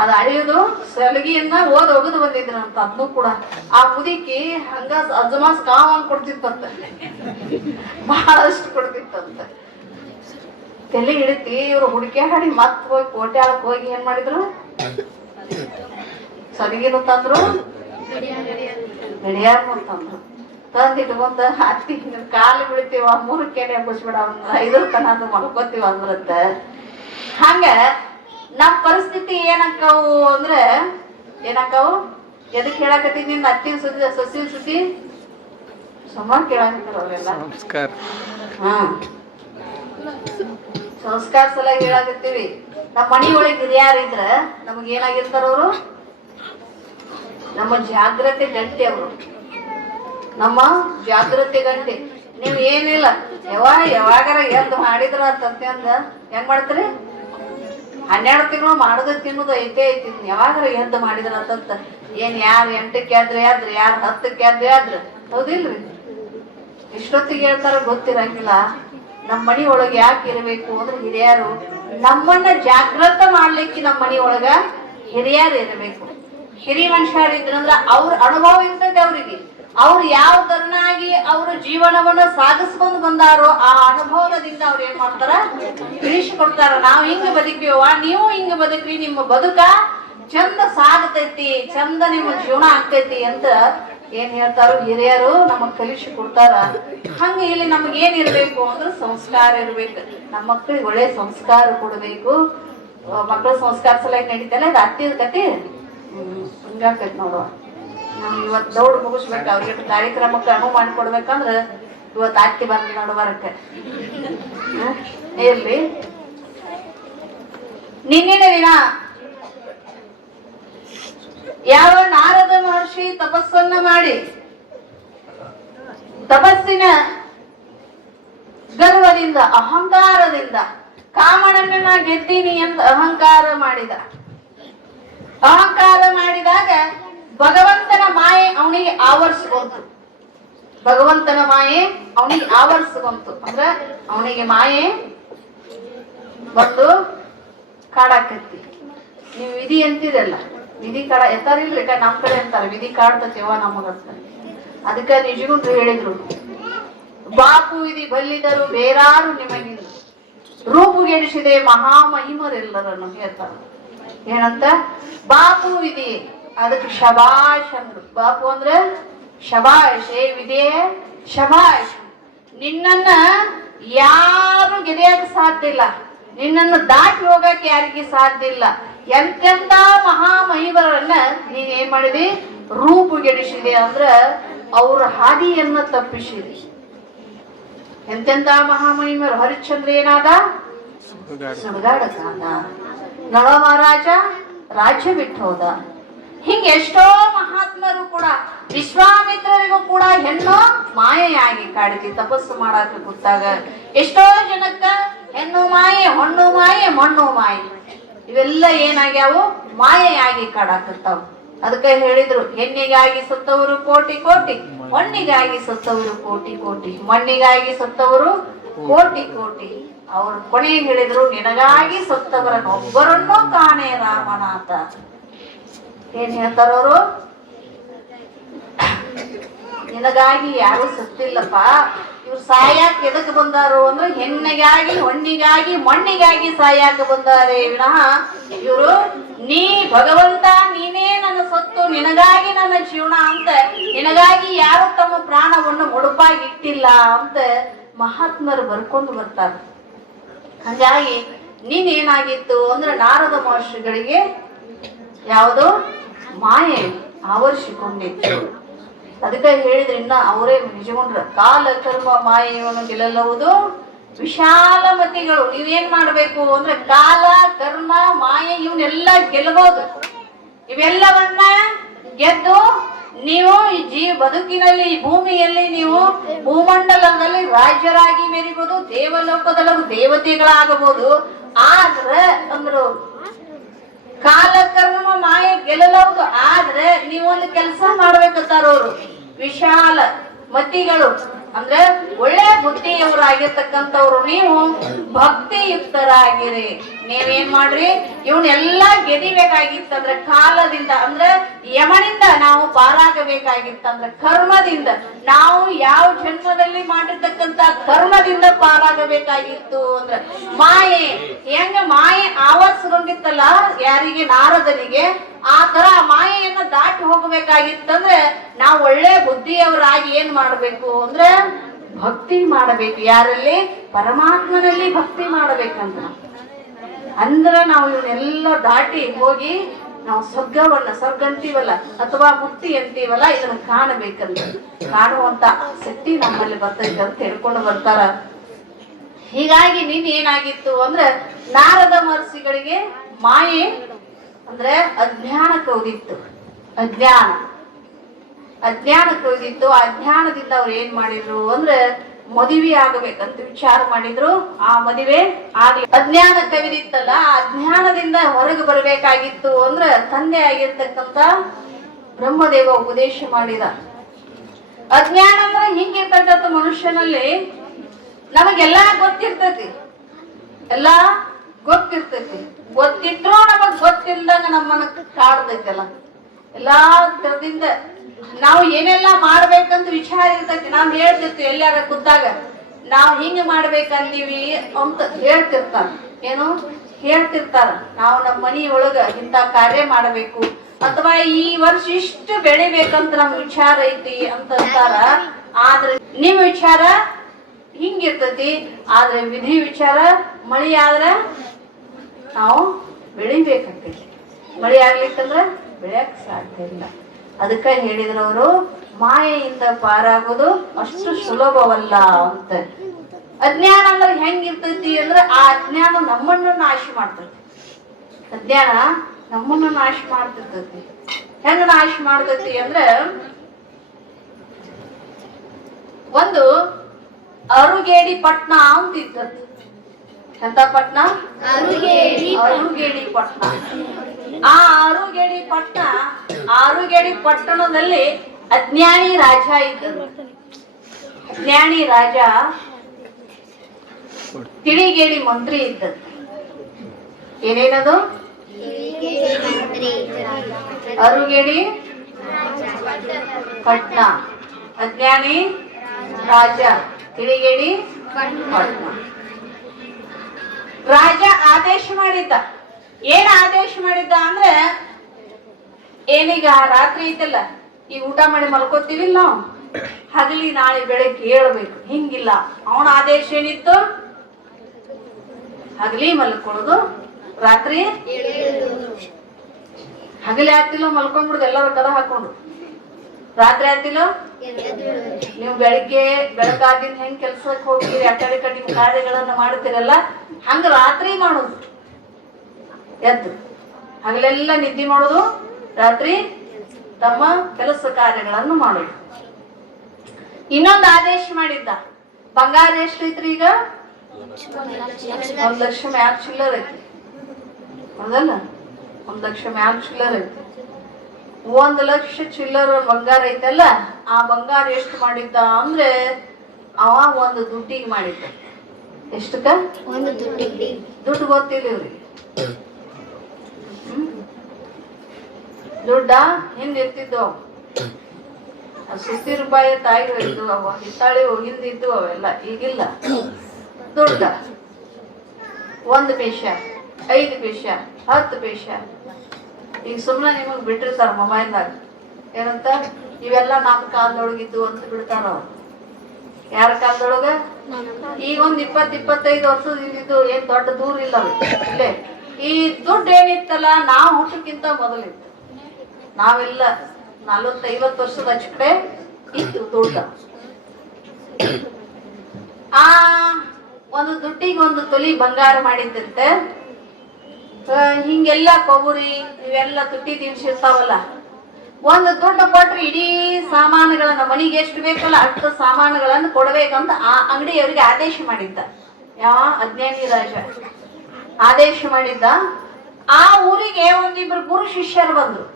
ಅದು ಅಳಿಯೋದು ಸಲಿಗೆಯನ್ನ ಹೋಗುದು ಬಂದಿದ್ರಂತ. ಅದನ್ನು ಕೂಡ ಆ ಮುದುಕಿ ಹಂಗ ಅಜಮಾಸ್ ಕಾವಂಗ್ ಕೊಡ್ತಿತ್ತಂತ, ಬಹಳಷ್ಟು ಕೊಡ್ತಿತ್ತಂತ. ತಲೆ ಹಿಡಿತಿ. ಇವ್ರು ಹುಡುಕ್ಯಾಡಿ ಮತ್ ಹೋಗಿ ಕೋಟ್ಯಾಳಕ್ ಹೋಗಿ ಏನ್ ಮಾಡಿದ್ರು, ಸಲಿಗೆನು ತಂದ್ರು, ಗಡಿಯಾರನು ತಂದ್ರು. ತಂದಿಟ್ಕೊಂಡ ಅತ್ತಿ ಕಾಲು ಬೀಳ್ತೀವ, 3 ಕೆನೆ ಎಬ್ಬಿಸ್ಬಿಡ, 5 ತನ ಅದು ಮಲ್ಕೋತೀವ ಅಂದ್ರತ್ತ. ಹಂಗ ನಮ್ ಪರಿಸ್ಥಿತಿ ಏನಕ್ಕಾವು ಅಂದ್ರೆ ಏನಕ್ಕಾವು? ಎದಕ್ ಹೇಳಕತ್ತೀನಿ? ನಿನ್ನ ಅತ್ತಿನ ಸೊಸಿನ ಸುದ್ದಿ ಸುಮಾರು ಕೇಳಾಕತ್ತಾರ ಅವ್ರೆಲ್ಲ. ಸಂಸ್ಕಾರ ಸಲ ಹೇಳಾಕತ್ತೀವಿ. ನಮ್ಮ ಮನಿ ಒಳಗೆ ಹಿರಿಯಾರಿದ್ರ ನಮಗ್ ಏನಾಗಿರ್ತಾರ ಅವರು? ನಮ್ಮ ಜಾಗ್ರತೆ ಗಂಟೆ. ಅವರು ನಮ್ಮ ಜಾಗ್ರತೆ ಗಂಟೆ. ನೀವ್ ಏನಿಲ್ಲ ಯಾವಾಗಾರ ಎದ್ದು ಮಾಡಿದ್ರ ತತ್ತಿ ಅಂದ ಹೆಂಗ್ ಮಾಡ್ತೀರಿ? 12 ತಿಂಗಳು ಮಾಡೋದ ತಿನ್ನೋದು ಐತೆ. ಯಾವಾಗಾರ ಎದ್ದು ಮಾಡಿದ್ರ ತತ್ತ ಏನ್ ಯಾರು 8ಕ್ಕೆ ಆದ್ರೆ ಯಾರು 10ಕ್ಕೆ ಆದ್ರೆ ಹೌದಿಲ್ರಿ? ಇಷ್ಟೊತ್ತಿಗೆ ಹೇಳ್ತಾರ ಗೊತ್ತಿರಂಗಿಲ್ಲ. ನಮ್ಮ ಮನಿ ಒಳಗೆ ಯಾಕೆ ಇರಬೇಕು ಅಂದ್ರೆ ಹಿರಿಯರು ನಮ್ಮನ್ನ ಜಾಗೃತ ಮಾಡ್ಲಿಕ್ಕೆ ನಮ್ಮ ಮನಿ ಒಳಗ ಹಿರಿಯರು ಇರಬೇಕು. ಹಿರಿಯ ಮನುಷ್ಯರಿದ್ರಂದ್ರ ಅವ್ರ ಅನುಭವ ಇರ್ತದೆ ಅವ್ರಿಗೆ. ಅವ್ರು ಯಾವ ತರನಾಗಿ ಅವ್ರ ಜೀವನವನ್ನ ಸಾಗಿಸ್ಕೊಂಡು ಬಂದಾರೋ ಆ ಅನುಭವದಿಂದ ಅವ್ರು ಏನ್ ಮಾಡ್ತಾರ, ತಿಳಿಸಿಕೊಡ್ತಾರ. ನಾವ್ ಹಿಂಗ ಬದುಕಿವ, ನೀವು ಹಿಂಗ ಬದುಕ್ರಿ, ನಿಮ್ಮ ಬದುಕ ಚಂದ ಸಾಗತೈತಿ, ಚಂದ ನಿಮ್ಮ ಜೀವನ ಆಗ್ತೈತಿ ಅಂತ ಏನ್ ಹೇಳ್ತಾರೋ ಹಿರಿಯರು ನಮಗ್ ಕಲಿಸಿ ಕೊಡ್ತಾರ. ಹಂಗ ಇಲ್ಲಿ ನಮಗ್ ಏನ್ ಇರ್ಬೇಕು ಅಂದ್ರೆ ಸಂಸ್ಕಾರ ಇರ್ಬೇಕು. ನಮ್ಮ ಮಕ್ಕಳಿಗೆ ಒಳ್ಳೆ ಸಂಸ್ಕಾರ ಕೊಡ್ಬೇಕು. ಮಕ್ಕಳ ಸಂಸ್ಕಾರ ಸಲಹೆ ನಡೀತಲ್ಲ, ಇದು ಅತ್ತಿದ ಕತಿ ಹಿಂಗಾಕೈತಿ ನೋಡುವ. ನಮ್ ಇವತ್ ದೌಡ್ ಮುಗಿಸ್ಬೇಕು. ಅವ್ರಿಗೆ ಕಾರ್ಯಕ್ರಮಕ್ಕೆ ಅನುವು ಮಾಡಿಕೊಡ್ಬೇಕಂದ್ರ ಇವತ್ತು ಅತ್ತಿ ಬಂದು ನೋಡುವರಕ್ಕೆ ಇರ್ಲಿ. ನಿನ್ನಿನ ದಿನ ಯಾವ ನಾರದ ಮಹರ್ಷಿ ತಪಸ್ಸನ್ನ ಮಾಡಿ ತಪಸ್ಸಿನ ಗರ್ವದಿಂದ ಅಹಂಕಾರದಿಂದ ಕಾಮನನ್ನ ಗೆದ್ದೀನಿ ಅಂತ ಅಹಂಕಾರ ಮಾಡಿದಾಗ ಭಗವಂತನ ಮಾಯೆ ಅವನಿಗೆ ಆವರಿಸ್ಕೊಂತು. ಅಂದ್ರೆ ಅವನಿಗೆ ಮಾಯೆ ಬಂದು ಕಾಡಾಕತ್ತಿ. ನೀವು ವಿಧಿ ಅಂತೀರಲ್ಲ, ವಿಧಿ ಕಾಡ ಎತ್ತಾರಿಲ್ರಿ, ನಮ್ ಕಡೆ ಅಂತಾರ ವಿಧಿ ಕಾಡ್ತೇವ ನಮಗಂತ. ಅದಕ್ಕ ನಿಜಗುಂಡ್ರು ಹೇಳಿದ್ರು, ಬಾಪು ವಿಧಿ ಬಲ್ಲಿದರು ಬೇರಾರು ನಿಮಗಿಲ್ಲ, ರೂಪುಗೆಡಿಸಿದೆ ಮಹಾಮಹಿಮರೆಲ್ಲರನ್ನು ಹೇಳ್ತಾರ. ಏನಂತ? ಬಾಪು ವಿಧಿ, ಅದಕ್ಕೆ ಶಬಾಷ್ ಅಂದ್ರು. ಬಾಪು ಅಂದ್ರೆ ಶಬಾಷ್, ವಿಧಿ ಶಬಾಷ್. ನಿನ್ನನ್ನ ಯಾರು ಗೆದೆಯಕ್ಕೆ ಸಾಧ್ಯ ಇಲ್ಲ. ನಿನ್ನನ್ನು ದಾಟಿ ಹೋಗಕ್ಕೆ ಯಾರಿಗೆ ಸಾಧ್ಯ ಇಲ್ಲ. ಎಂತೆಂತ ಮಹಾಮಹಿಮರನ್ನ ನೀನ್ ಏನ್ ಮಾಡಿದಿ, ರೂಪುಗೆಡಿಸಿದೆ ಅಂದ್ರ ಅವ್ರ ಹಾದಿಯನ್ನ ತಪ್ಪಿಸಿದೆ. ಎಂತೆಂತ ಮಹಾಮಹಿಮರು. ಹರಿಶ್ಚಂದ್ರ ಏನಾದ, ಸುಡುಗಾಡಕಾದ. ನಳ ಮಹಾರಾಜ ರಾಜ್ಯ ಬಿಟ್ಟು ಹೋದ. ಹಿಂಗೆ ಎಷ್ಟೋ ಮಹಾತ್ಮರು ಕೂಡ, ವಿಶ್ವಾಮಿತ್ರರಿಗೂ ಕೂಡ ಹೆಣ್ಣು ಮಾಯೆಯಾಗಿ ಕಾಡಿತಿ. ತಪಸ್ಸು ಮಾಡಾಕ ಕೂತಾಗ ಎಷ್ಟೋ ಜನಕ್ಕ ಹೆಣ್ಣು ಮಾಯೆ, ಹೊಣ್ಣು ಮಾಯೆ, ಮಣ್ಣು ಮಾಯೆ ಇವೆಲ್ಲ ಏನಾಗ್ಯಾವು, ಮಾಯೆಯಾಗಿ ಕಾಡಾಕತ್ತಾವ. ಅದಕ್ಕೆ ಹೇಳಿದ್ರು, ಹೆಣ್ಣಿಗಾಗಿ ಸತ್ತವರು ಕೋಟಿ ಕೋಟಿ, ಮಣ್ಣಿಗಾಗಿ ಸತ್ತವರು ಕೋಟಿ ಕೋಟಿ, ಮಣ್ಣಿಗಾಗಿ ಸತ್ತವರು ಕೋಟಿ ಕೋಟಿ. ಅವರು ಕೊನೆಗೆ ಹೇಳಿದ್ರು, ನಿನಗಾಗಿ ಸತ್ತವರನ್ನೊಬ್ಬರನ್ನೂ ಕಾಣೆ ರಾಮನಾಥ. ಏನ್ ಹೇಳ್ತಾರವರು, ನಿನಗಾಗಿ ಯಾರು ಸತ್ತಿಲ್ಲಪ್ಪ, ಇವ್ರು ಸಾಯಾಕ ಎದಕ್ ಬಂದಾರು ಅಂದ್ರೆ ಹೆಣ್ಣಿಗಾಗಿ, ಹೊಣ್ಣಿಗಾಗಿ, ಮಣ್ಣಿಗಾಗಿ ಸಾಯಾಕ ಬಂದಾರೆ ವಿನಃ ಇವರು ನೀ ಭಗವಂತ ನೀನೇ ನನ್ನ ಸತ್ತು, ನಿನಗಾಗಿ ನನ್ನ ಜೀವನ ಅಂತ ನಿನಗಾಗಿ ಯಾರು ತಮ್ಮ ಪ್ರಾಣವನ್ನು ಮುಡುಪಾಗಿ ಇಟ್ಟಿಲ್ಲ ಅಂತ ಮಹಾತ್ಮರು ಬರ್ಕೊಂಡು ಬರ್ತಾರೆ. ಹಾಗಾಗಿ ನೀನೇನಾಗಿತ್ತು ಅಂದ್ರೆ ನಾರದ ಮಹರ್ಷಿಗಳಿಗೆ ಯಾವುದು ಮಾಯೆ ಆವರಿಸಿಕೊಂಡಿತ್ತು. ಅದಕ್ಕೆ ಹೇಳಿದ್ರೆ ಇನ್ನ ಅವರೇ ನಿಜಗೊಂಡ್ರ, ಕಾಲ ಕರ್ಮ ಮಾಯೆಯನ್ನು ಗೆಲ್ಲಬಹುದು ವಿಶಾಲ ಮತಿಗಳು. ನೀವೇನ್ ಮಾಡ್ಬೇಕು ಅಂದ್ರೆ ಕಾಲ ಕರ್ಮ ಮಾಯೆ ಇವನ್ನೆಲ್ಲ ಗೆಲ್ಲಬಹುದು. ಇವೆಲ್ಲವನ್ನ ಗೆದ್ದು ನೀವು ಈ ಬದುಕಿನಲ್ಲಿ, ಈ ಭೂಮಿಯಲ್ಲಿ ನೀವು ಭೂಮಂಡಲದಲ್ಲಿ ರಾಜ್ಯರಾಗಿ ಮೆರಿಬಹುದು, ದೇವಲೋಕದಲ್ಲೂ ದೇವತೆಗಳಾಗಬಹುದು. ಆದ್ರೆ ಅಂದ್ರು ಕಾಲ ಕರ್ಮ ಮಾಯೆ ಗೆಲ್ಲಬಹುದು. ಆದ್ರೆ ನೀವೊಂದು ಕೆಲಸ ಮಾಡ್ಬೇಕಂತಾರ ಅವರು, ವಿಶಾಲ ಮತಿಗಳು ಅಂದ್ರೆ ಒಳ್ಳೆ ಬುದ್ಧಿಯವರಾಗಿರ್ತಕ್ಕಂಥವ್ರು ನೀವು ಭಕ್ತಿಯುಕ್ತರಾಗಿರಿ. ನೀವೇನ್ ಮಾಡ್ರಿ, ಇವನ್ನೆಲ್ಲಾ ಗೆದಿಬೇಕಾಗಿತ್ತಂದ್ರೆ ಕಾಲದಿಂದ, ಅಂದ್ರೆ ಯಮನಿಂದ ನಾವು ಪಾರಾಗಬೇಕಾಗಿತ್ತಂದ್ರೆ ಕರ್ಮದಿಂದ, ನಾವು ಯಾವ ಜನ್ಮದಲ್ಲಿ ಮಾಡಿರ್ತಕ್ಕಂಥ ಕರ್ಮದಿಂದ ಪಾರಾಗಬೇಕಾಗಿತ್ತು ಅಂದ್ರೆ ಮಾಯೆ ಹೆಂಗ ಮಾಯೆ ಆವರಿಸಿಕೊಂಡಿತ್ತಲ್ಲ ಯಾರಿಗೆ, ನಾರದನಿಗೆ, ಆ ತರ ಮಾಯೆಯನ್ನ ದಾಟಿ ಹೋಗಬೇಕಾಗಿತ್ತಂದ್ರೆ ನಾವು ಒಳ್ಳೆ ಬುದ್ಧಿಯವರಾಗಿ ಏನ್ ಮಾಡ್ಬೇಕು ಅಂದ್ರೆ ಭಕ್ತಿ ಮಾಡಬೇಕು. ಯಾರಲ್ಲಿ, ಪರಮಾತ್ಮನಲ್ಲಿ ಭಕ್ತಿ ಮಾಡಬೇಕಂತ. ಅಂದ್ರ ನಾವು ಇವನ್ನೆಲ್ಲ ದಾಟಿ ಹೋಗಿ ನಾವು ಸ್ವರ್ಗ ಅಂತೀವಲ್ಲ ಅಥವಾ ಮುಕ್ತಿ ಅಂತೀವಲ್ಲ, ಇದನ್ನ ಕಾಣಬೇಕಂತ. ಕಾಣುವಂತ ಶಕ್ತಿ ನಮ್ಮಲ್ಲಿ ಬರ್ತೈತೆ ಅಂತ ಹೇಳ್ಕೊಂಡು ಬರ್ತಾರ. ಹೀಗಾಗಿ ನೀನ್ ಏನಾಗಿತ್ತು ಅಂದ್ರೆ ನಾರದ ಮಹರ್ಷಿಗಳಿಗೆ ಮಾಯೆ ಅಂದ್ರೆ ಅಜ್ಞಾನ ಕೌದಿತ್ತು. ಅಜ್ಞಾನ ಕೌದಿತ್ತು. ಅಜ್ಞಾನದಿಂದ ಅವ್ರು ಏನ್ ಮಾಡಿದ್ರು ಅಂದ್ರೆ ಮದುವೆ ಆಗಬೇಕಂತ ವಿಚಾರ ಮಾಡಿದ್ರು. ಆ ಮದುವೆ ಆಗ್ಲಿ. ಅಜ್ಞಾನ ಕವಿದಿತ್ತಲ್ಲ, ಆ ಅಜ್ಞಾನದಿಂದ ಹೊರಗೆ ಬರಬೇಕಾಗಿತ್ತು ಅಂದ್ರೆ ತಂದೆ ಆಗಿರ್ತಕ್ಕಂಥ ಬ್ರಹ್ಮದೇವ ಉಪದೇಶ ಮಾಡಿದ. ಅಜ್ಞಾನ ಅಂದ್ರೆ ಹಿಂಗಿರ್ತಕ್ಕಂಥ ಮನುಷ್ಯನಲ್ಲಿ ನಮಗೆಲ್ಲಾ ಗೊತ್ತಿರ್ತೈತಿ, ಎಲ್ಲಾ ಗೊತ್ತಿರ್ತೈತಿ. ಗೊತ್ತಿಟ್ರು ನಮಗ್ ಗೊತ್ತಿಲ್ದಂಗ ನಮ್ಮನ್ನ ಕಾಡ್ದೈತಲ್ಲ. ಎಲ್ಲಾ ತರದಿಂದ ನಾವು ಏನೆಲ್ಲಾ ಮಾಡ್ಬೇಕಂತ ವಿಚಾರ ಇರ್ತೈತಿ. ನಾವ್ ಹೇಳ್ತಿರ್ತೀವಿ, ಎಲ್ಲಾರ ಕೂತಾಗ ನಾವ್ ಹಿಂಗ ಮಾಡ್ಬೇಕಂತೀವಿ ಅಂತ ಹೇಳ್ತಿರ್ತಾರ. ಏನು ಹೇಳ್ತಿರ್ತಾರ, ನಾವು ನಮ್ಮ ಮನಿಯೊಳಗ ಇಂತ ಕಾರ್ಯ ಮಾಡಬೇಕು ಅಥವಾ ಈ ವರ್ಷ ಇಷ್ಟು ಬೆಳಿಬೇಕಂತ ನಮ್ ವಿಚಾರ ಐತಿ ಅಂತಂತಾರ. ಆದ್ರೆ ನಿಮ್ ವಿಚಾರ ಹಿಂಗಿರ್ತೈತಿ, ಆದ್ರೆ ವಿಧಿ ವಿಚಾರ ಮಳಿ ಆದ್ರ ನಾವು ಬೆಳಿಬೇಕಂತೈತಿ. ಮಳಿ ಆಗ್ಲಿಕ್ಕಂದ್ರ ಬೆಳೆಯಕ್ ಸಾಧ್ಯ ಇಲ್ಲ. ಅದಕ್ಕ ಹೇಳಿದ್ರವರು, ಮಾಯೆಯಿಂದ ಪಾರಾಗೋದು ಅಷ್ಟು ಸುಲಭವಲ್ಲ ಅಂತ. ಅಜ್ಞಾನ ಅಂದ್ರೆ ಹೆಂಗಿರ್ತೈತಿ ಅಂದ್ರೆ ಆ ಅಜ್ಞಾನ ನಮ್ಮನ್ನು ನಾಶ ಮಾಡ್ತೈತಿ. ಅಜ್ಞಾನ ನಮ್ಮನ್ನು ನಾಶ ಮಾಡ್ತಿರ್ತೈತಿ. ಹೆಂಗ ನಾಶ ಮಾಡ್ತೈತಿ ಅಂದ್ರೆ, ಒಂದು ಅರುಗೇಡಿ ಪಟ್ನ ಅಂತ ಇರ್ತೈತಿ. ಎಂತ ಪಟ್ನ? ಅರುಗೇಡಿ ಪಟ್ನ. ಆ ಆರುಗೇಡಿ ಪಟ್ಟಣದಲ್ಲಿ ಅಜ್ಞಾನಿ ರಾಜ ಇದ್ದರು. ಅಜ್ಞಾನಿ ರಾಜ ತಿಳಿಗೇಡಿ ಮಂತ್ರಿ ಇದ್ದ. ಏನೇನದು? ಅರುಗೇಡಿ ಪಟ್ನ, ಅಜ್ಞಾನಿ ರಾಜ, ತಿಳಿಗೇಡಿ ಪಟ್ನ. ರಾಜ ಆದೇಶ ಮಾಡಿದ್ದ. ಏನ್ ಆದೇಶ ಮಾಡಿದ್ದ ಅಂದ್ರೆ, ಏನೀಗ ರಾತ್ರಿ ಐತಲ್ಲ, ಈ ಊಟ ಮಾಡಿ ಮಲ್ಕೋತೀವಿಲ್ಲ ನಾವು, ಹಗಲಿ ನಾಳೆ ಬೆಳಗ್ಗೆ ಹೇಳ್ಬೇಕು. ಹಿಂಗಿಲ್ಲ. ಅವನ ಆದೇಶ ಏನಿತ್ತು? ಹಗಲಿ ಮಲ್ಕೊಳ್ಳೋದು, ರಾತ್ರಿ ಹಗಲಿ ಆಗ್ತಿಲ್ಲ ಮಲ್ಕೊಂಡ್ಬಿಡುದು ಎಲ್ಲರೂ ಕದ ಹಾಕೊಂಡು. ರಾತ್ರಿ ಆಗ್ತಿಲ್ಲ ನೀವು ಬೆಳಿಗ್ಗೆ ಬೆಳಗಾಗಿಂದ ಹೆಂಗ್ ಕೆಲ್ಸಕ್ಕೆ ಹೋಗ್ತೀರಿ, ಆ ಕಡೆ ನಿಮ್ ಕಾರ್ಯಗಳನ್ನ ಮಾಡ್ತೀರಲ್ಲ ಹಂಗ ರಾತ್ರಿ ಮಾಡೋದು. ಎದ್ದು ಹಗಲೆಲ್ಲ ನಿದ್ದೆ ಮಾಡೋದು, ರಾತ್ರಿ ತಮ್ಮ ಕೆಲಸ ಕಾರ್ಯಗಳನ್ನು ಮಾಡೋದು. ಇನ್ನೊಂದು ಆದೇಶ ಮಾಡಿದ್ದ, ಬಂಗಾರ ಎಷ್ಟು ಐತ್ರಿ ಈಗ? 1 ಲಕ್ಷ ಮ್ಯಾಲ ಚಿಲ್ಲರ್ ಐತಿ, ಹೌದಲ್ಲ? 1 ಲಕ್ಷ ಮ್ಯಾಲ ಚಿಲ್ಲರ್ ಐತಿ. 1 ಲಕ್ಷ ಚಿಲ್ಲರ್ ಬಂಗಾರ ಐತಲ್ಲ, ಆ ಬಂಗಾರ ಎಷ್ಟು ಮಾಡಿದ್ದ ಅಂದ್ರೆ ಅವ ಒಂದು ದುಡ್ಡಿಗೆ ಮಾಡಿದ್ದ. ಎಷ್ಟಕ್ಕ? ದುಡ್ಡು ಗೊತ್ತಿಲ್ಲ ಇವ್ರಿಗೆ. ದುಡ್ಡ ಹಿಂದ್ ಇರ್ತಿದ್ವು, ಸುತ್ತಿ ರೂಪಾಯಿ ತಾಯಿ ಇದ್ದು ಅವ, ಹಿತ್ತಾಳಿ ಹಿಂದಿದ್ದು ಅವೆಲ್ಲ, ಈಗಿಲ್ಲ. ದುಡ್ಡ 1 ಪೈಸೆ, 5 ಪೈಸೆ, 10 ಪೈಸೆ. ಈಗ ಸುಮ್ಮನೆ ನಿಮಗ್ ಬಿಟ್ಟಿರ್ತಾರ ಮೊಬೈಲ್ದಾಗ, ಏನಂತ ಇವೆಲ್ಲ ನಮ್ಮ ಕಾಲದೊಳಗಿದ್ದು ಅಂತ ಬಿಡ್ತಾರ ಅವ್ರು. ಯಾರ ಕಾಲದೊಳಗ? ಈಗ ಒಂದ್ 20-25 ವರ್ಷದ ಹಿಂದಿದ್ದು, ಏನ್ ದೊಡ್ಡ ದೂರ ಇಲ್ಲ ಇಲ್ಲೇ. ಈ ದುಡ್ಡು ಏನಿತ್ತಲ್ಲ ನಾವು ಹುಟ್ಟಕ್ಕಿಂತ ಮೊದಲಿತ್ತು. ನಾವೆಲ್ಲ 40-50 ವರ್ಷದ ಕಡೆ ಇತ್ತು ದುಡ್ಡ. ಆ ಒಂದು ದುಡ್ಡಿಗೆ 1 ತೊಲಿ ಬಂಗಾರ ಮಾಡಿದ್ದಂತೆ. ಹಿಂಗೆಲ್ಲ ಕೊಬ್ಬರಿ ಇವೆಲ್ಲ ತುಟ್ಟಿ ತಿನ್ಸಿರ್ತಾವಲ್ಲ, ಒಂದು ದುಡ್ಡು ಕೊಟ್ರೆ ಇಡೀ ಸಾಮಾನುಗಳನ್ನ, ಮನಿಗೆ ಎಷ್ಟು ಬೇಕಲ್ಲ ಅಷ್ಟು ಸಾಮಾನುಗಳನ್ನ ಕೊಡ್ಬೇಕಂತ ಆ ಅಂಗಡಿಯವರಿಗೆ ಆದೇಶ ಮಾಡಿದ್ದ. ಯಾವ? ಅಜ್ಞಾನಿ ರಾಜ ಆದೇಶ ಮಾಡಿದ್ದ. ಆ ಊರಿಗೆ ಒಂದಿಬ್ರು ಗುರು ಶಿಷ್ಯರು ಬಂದ್ರು.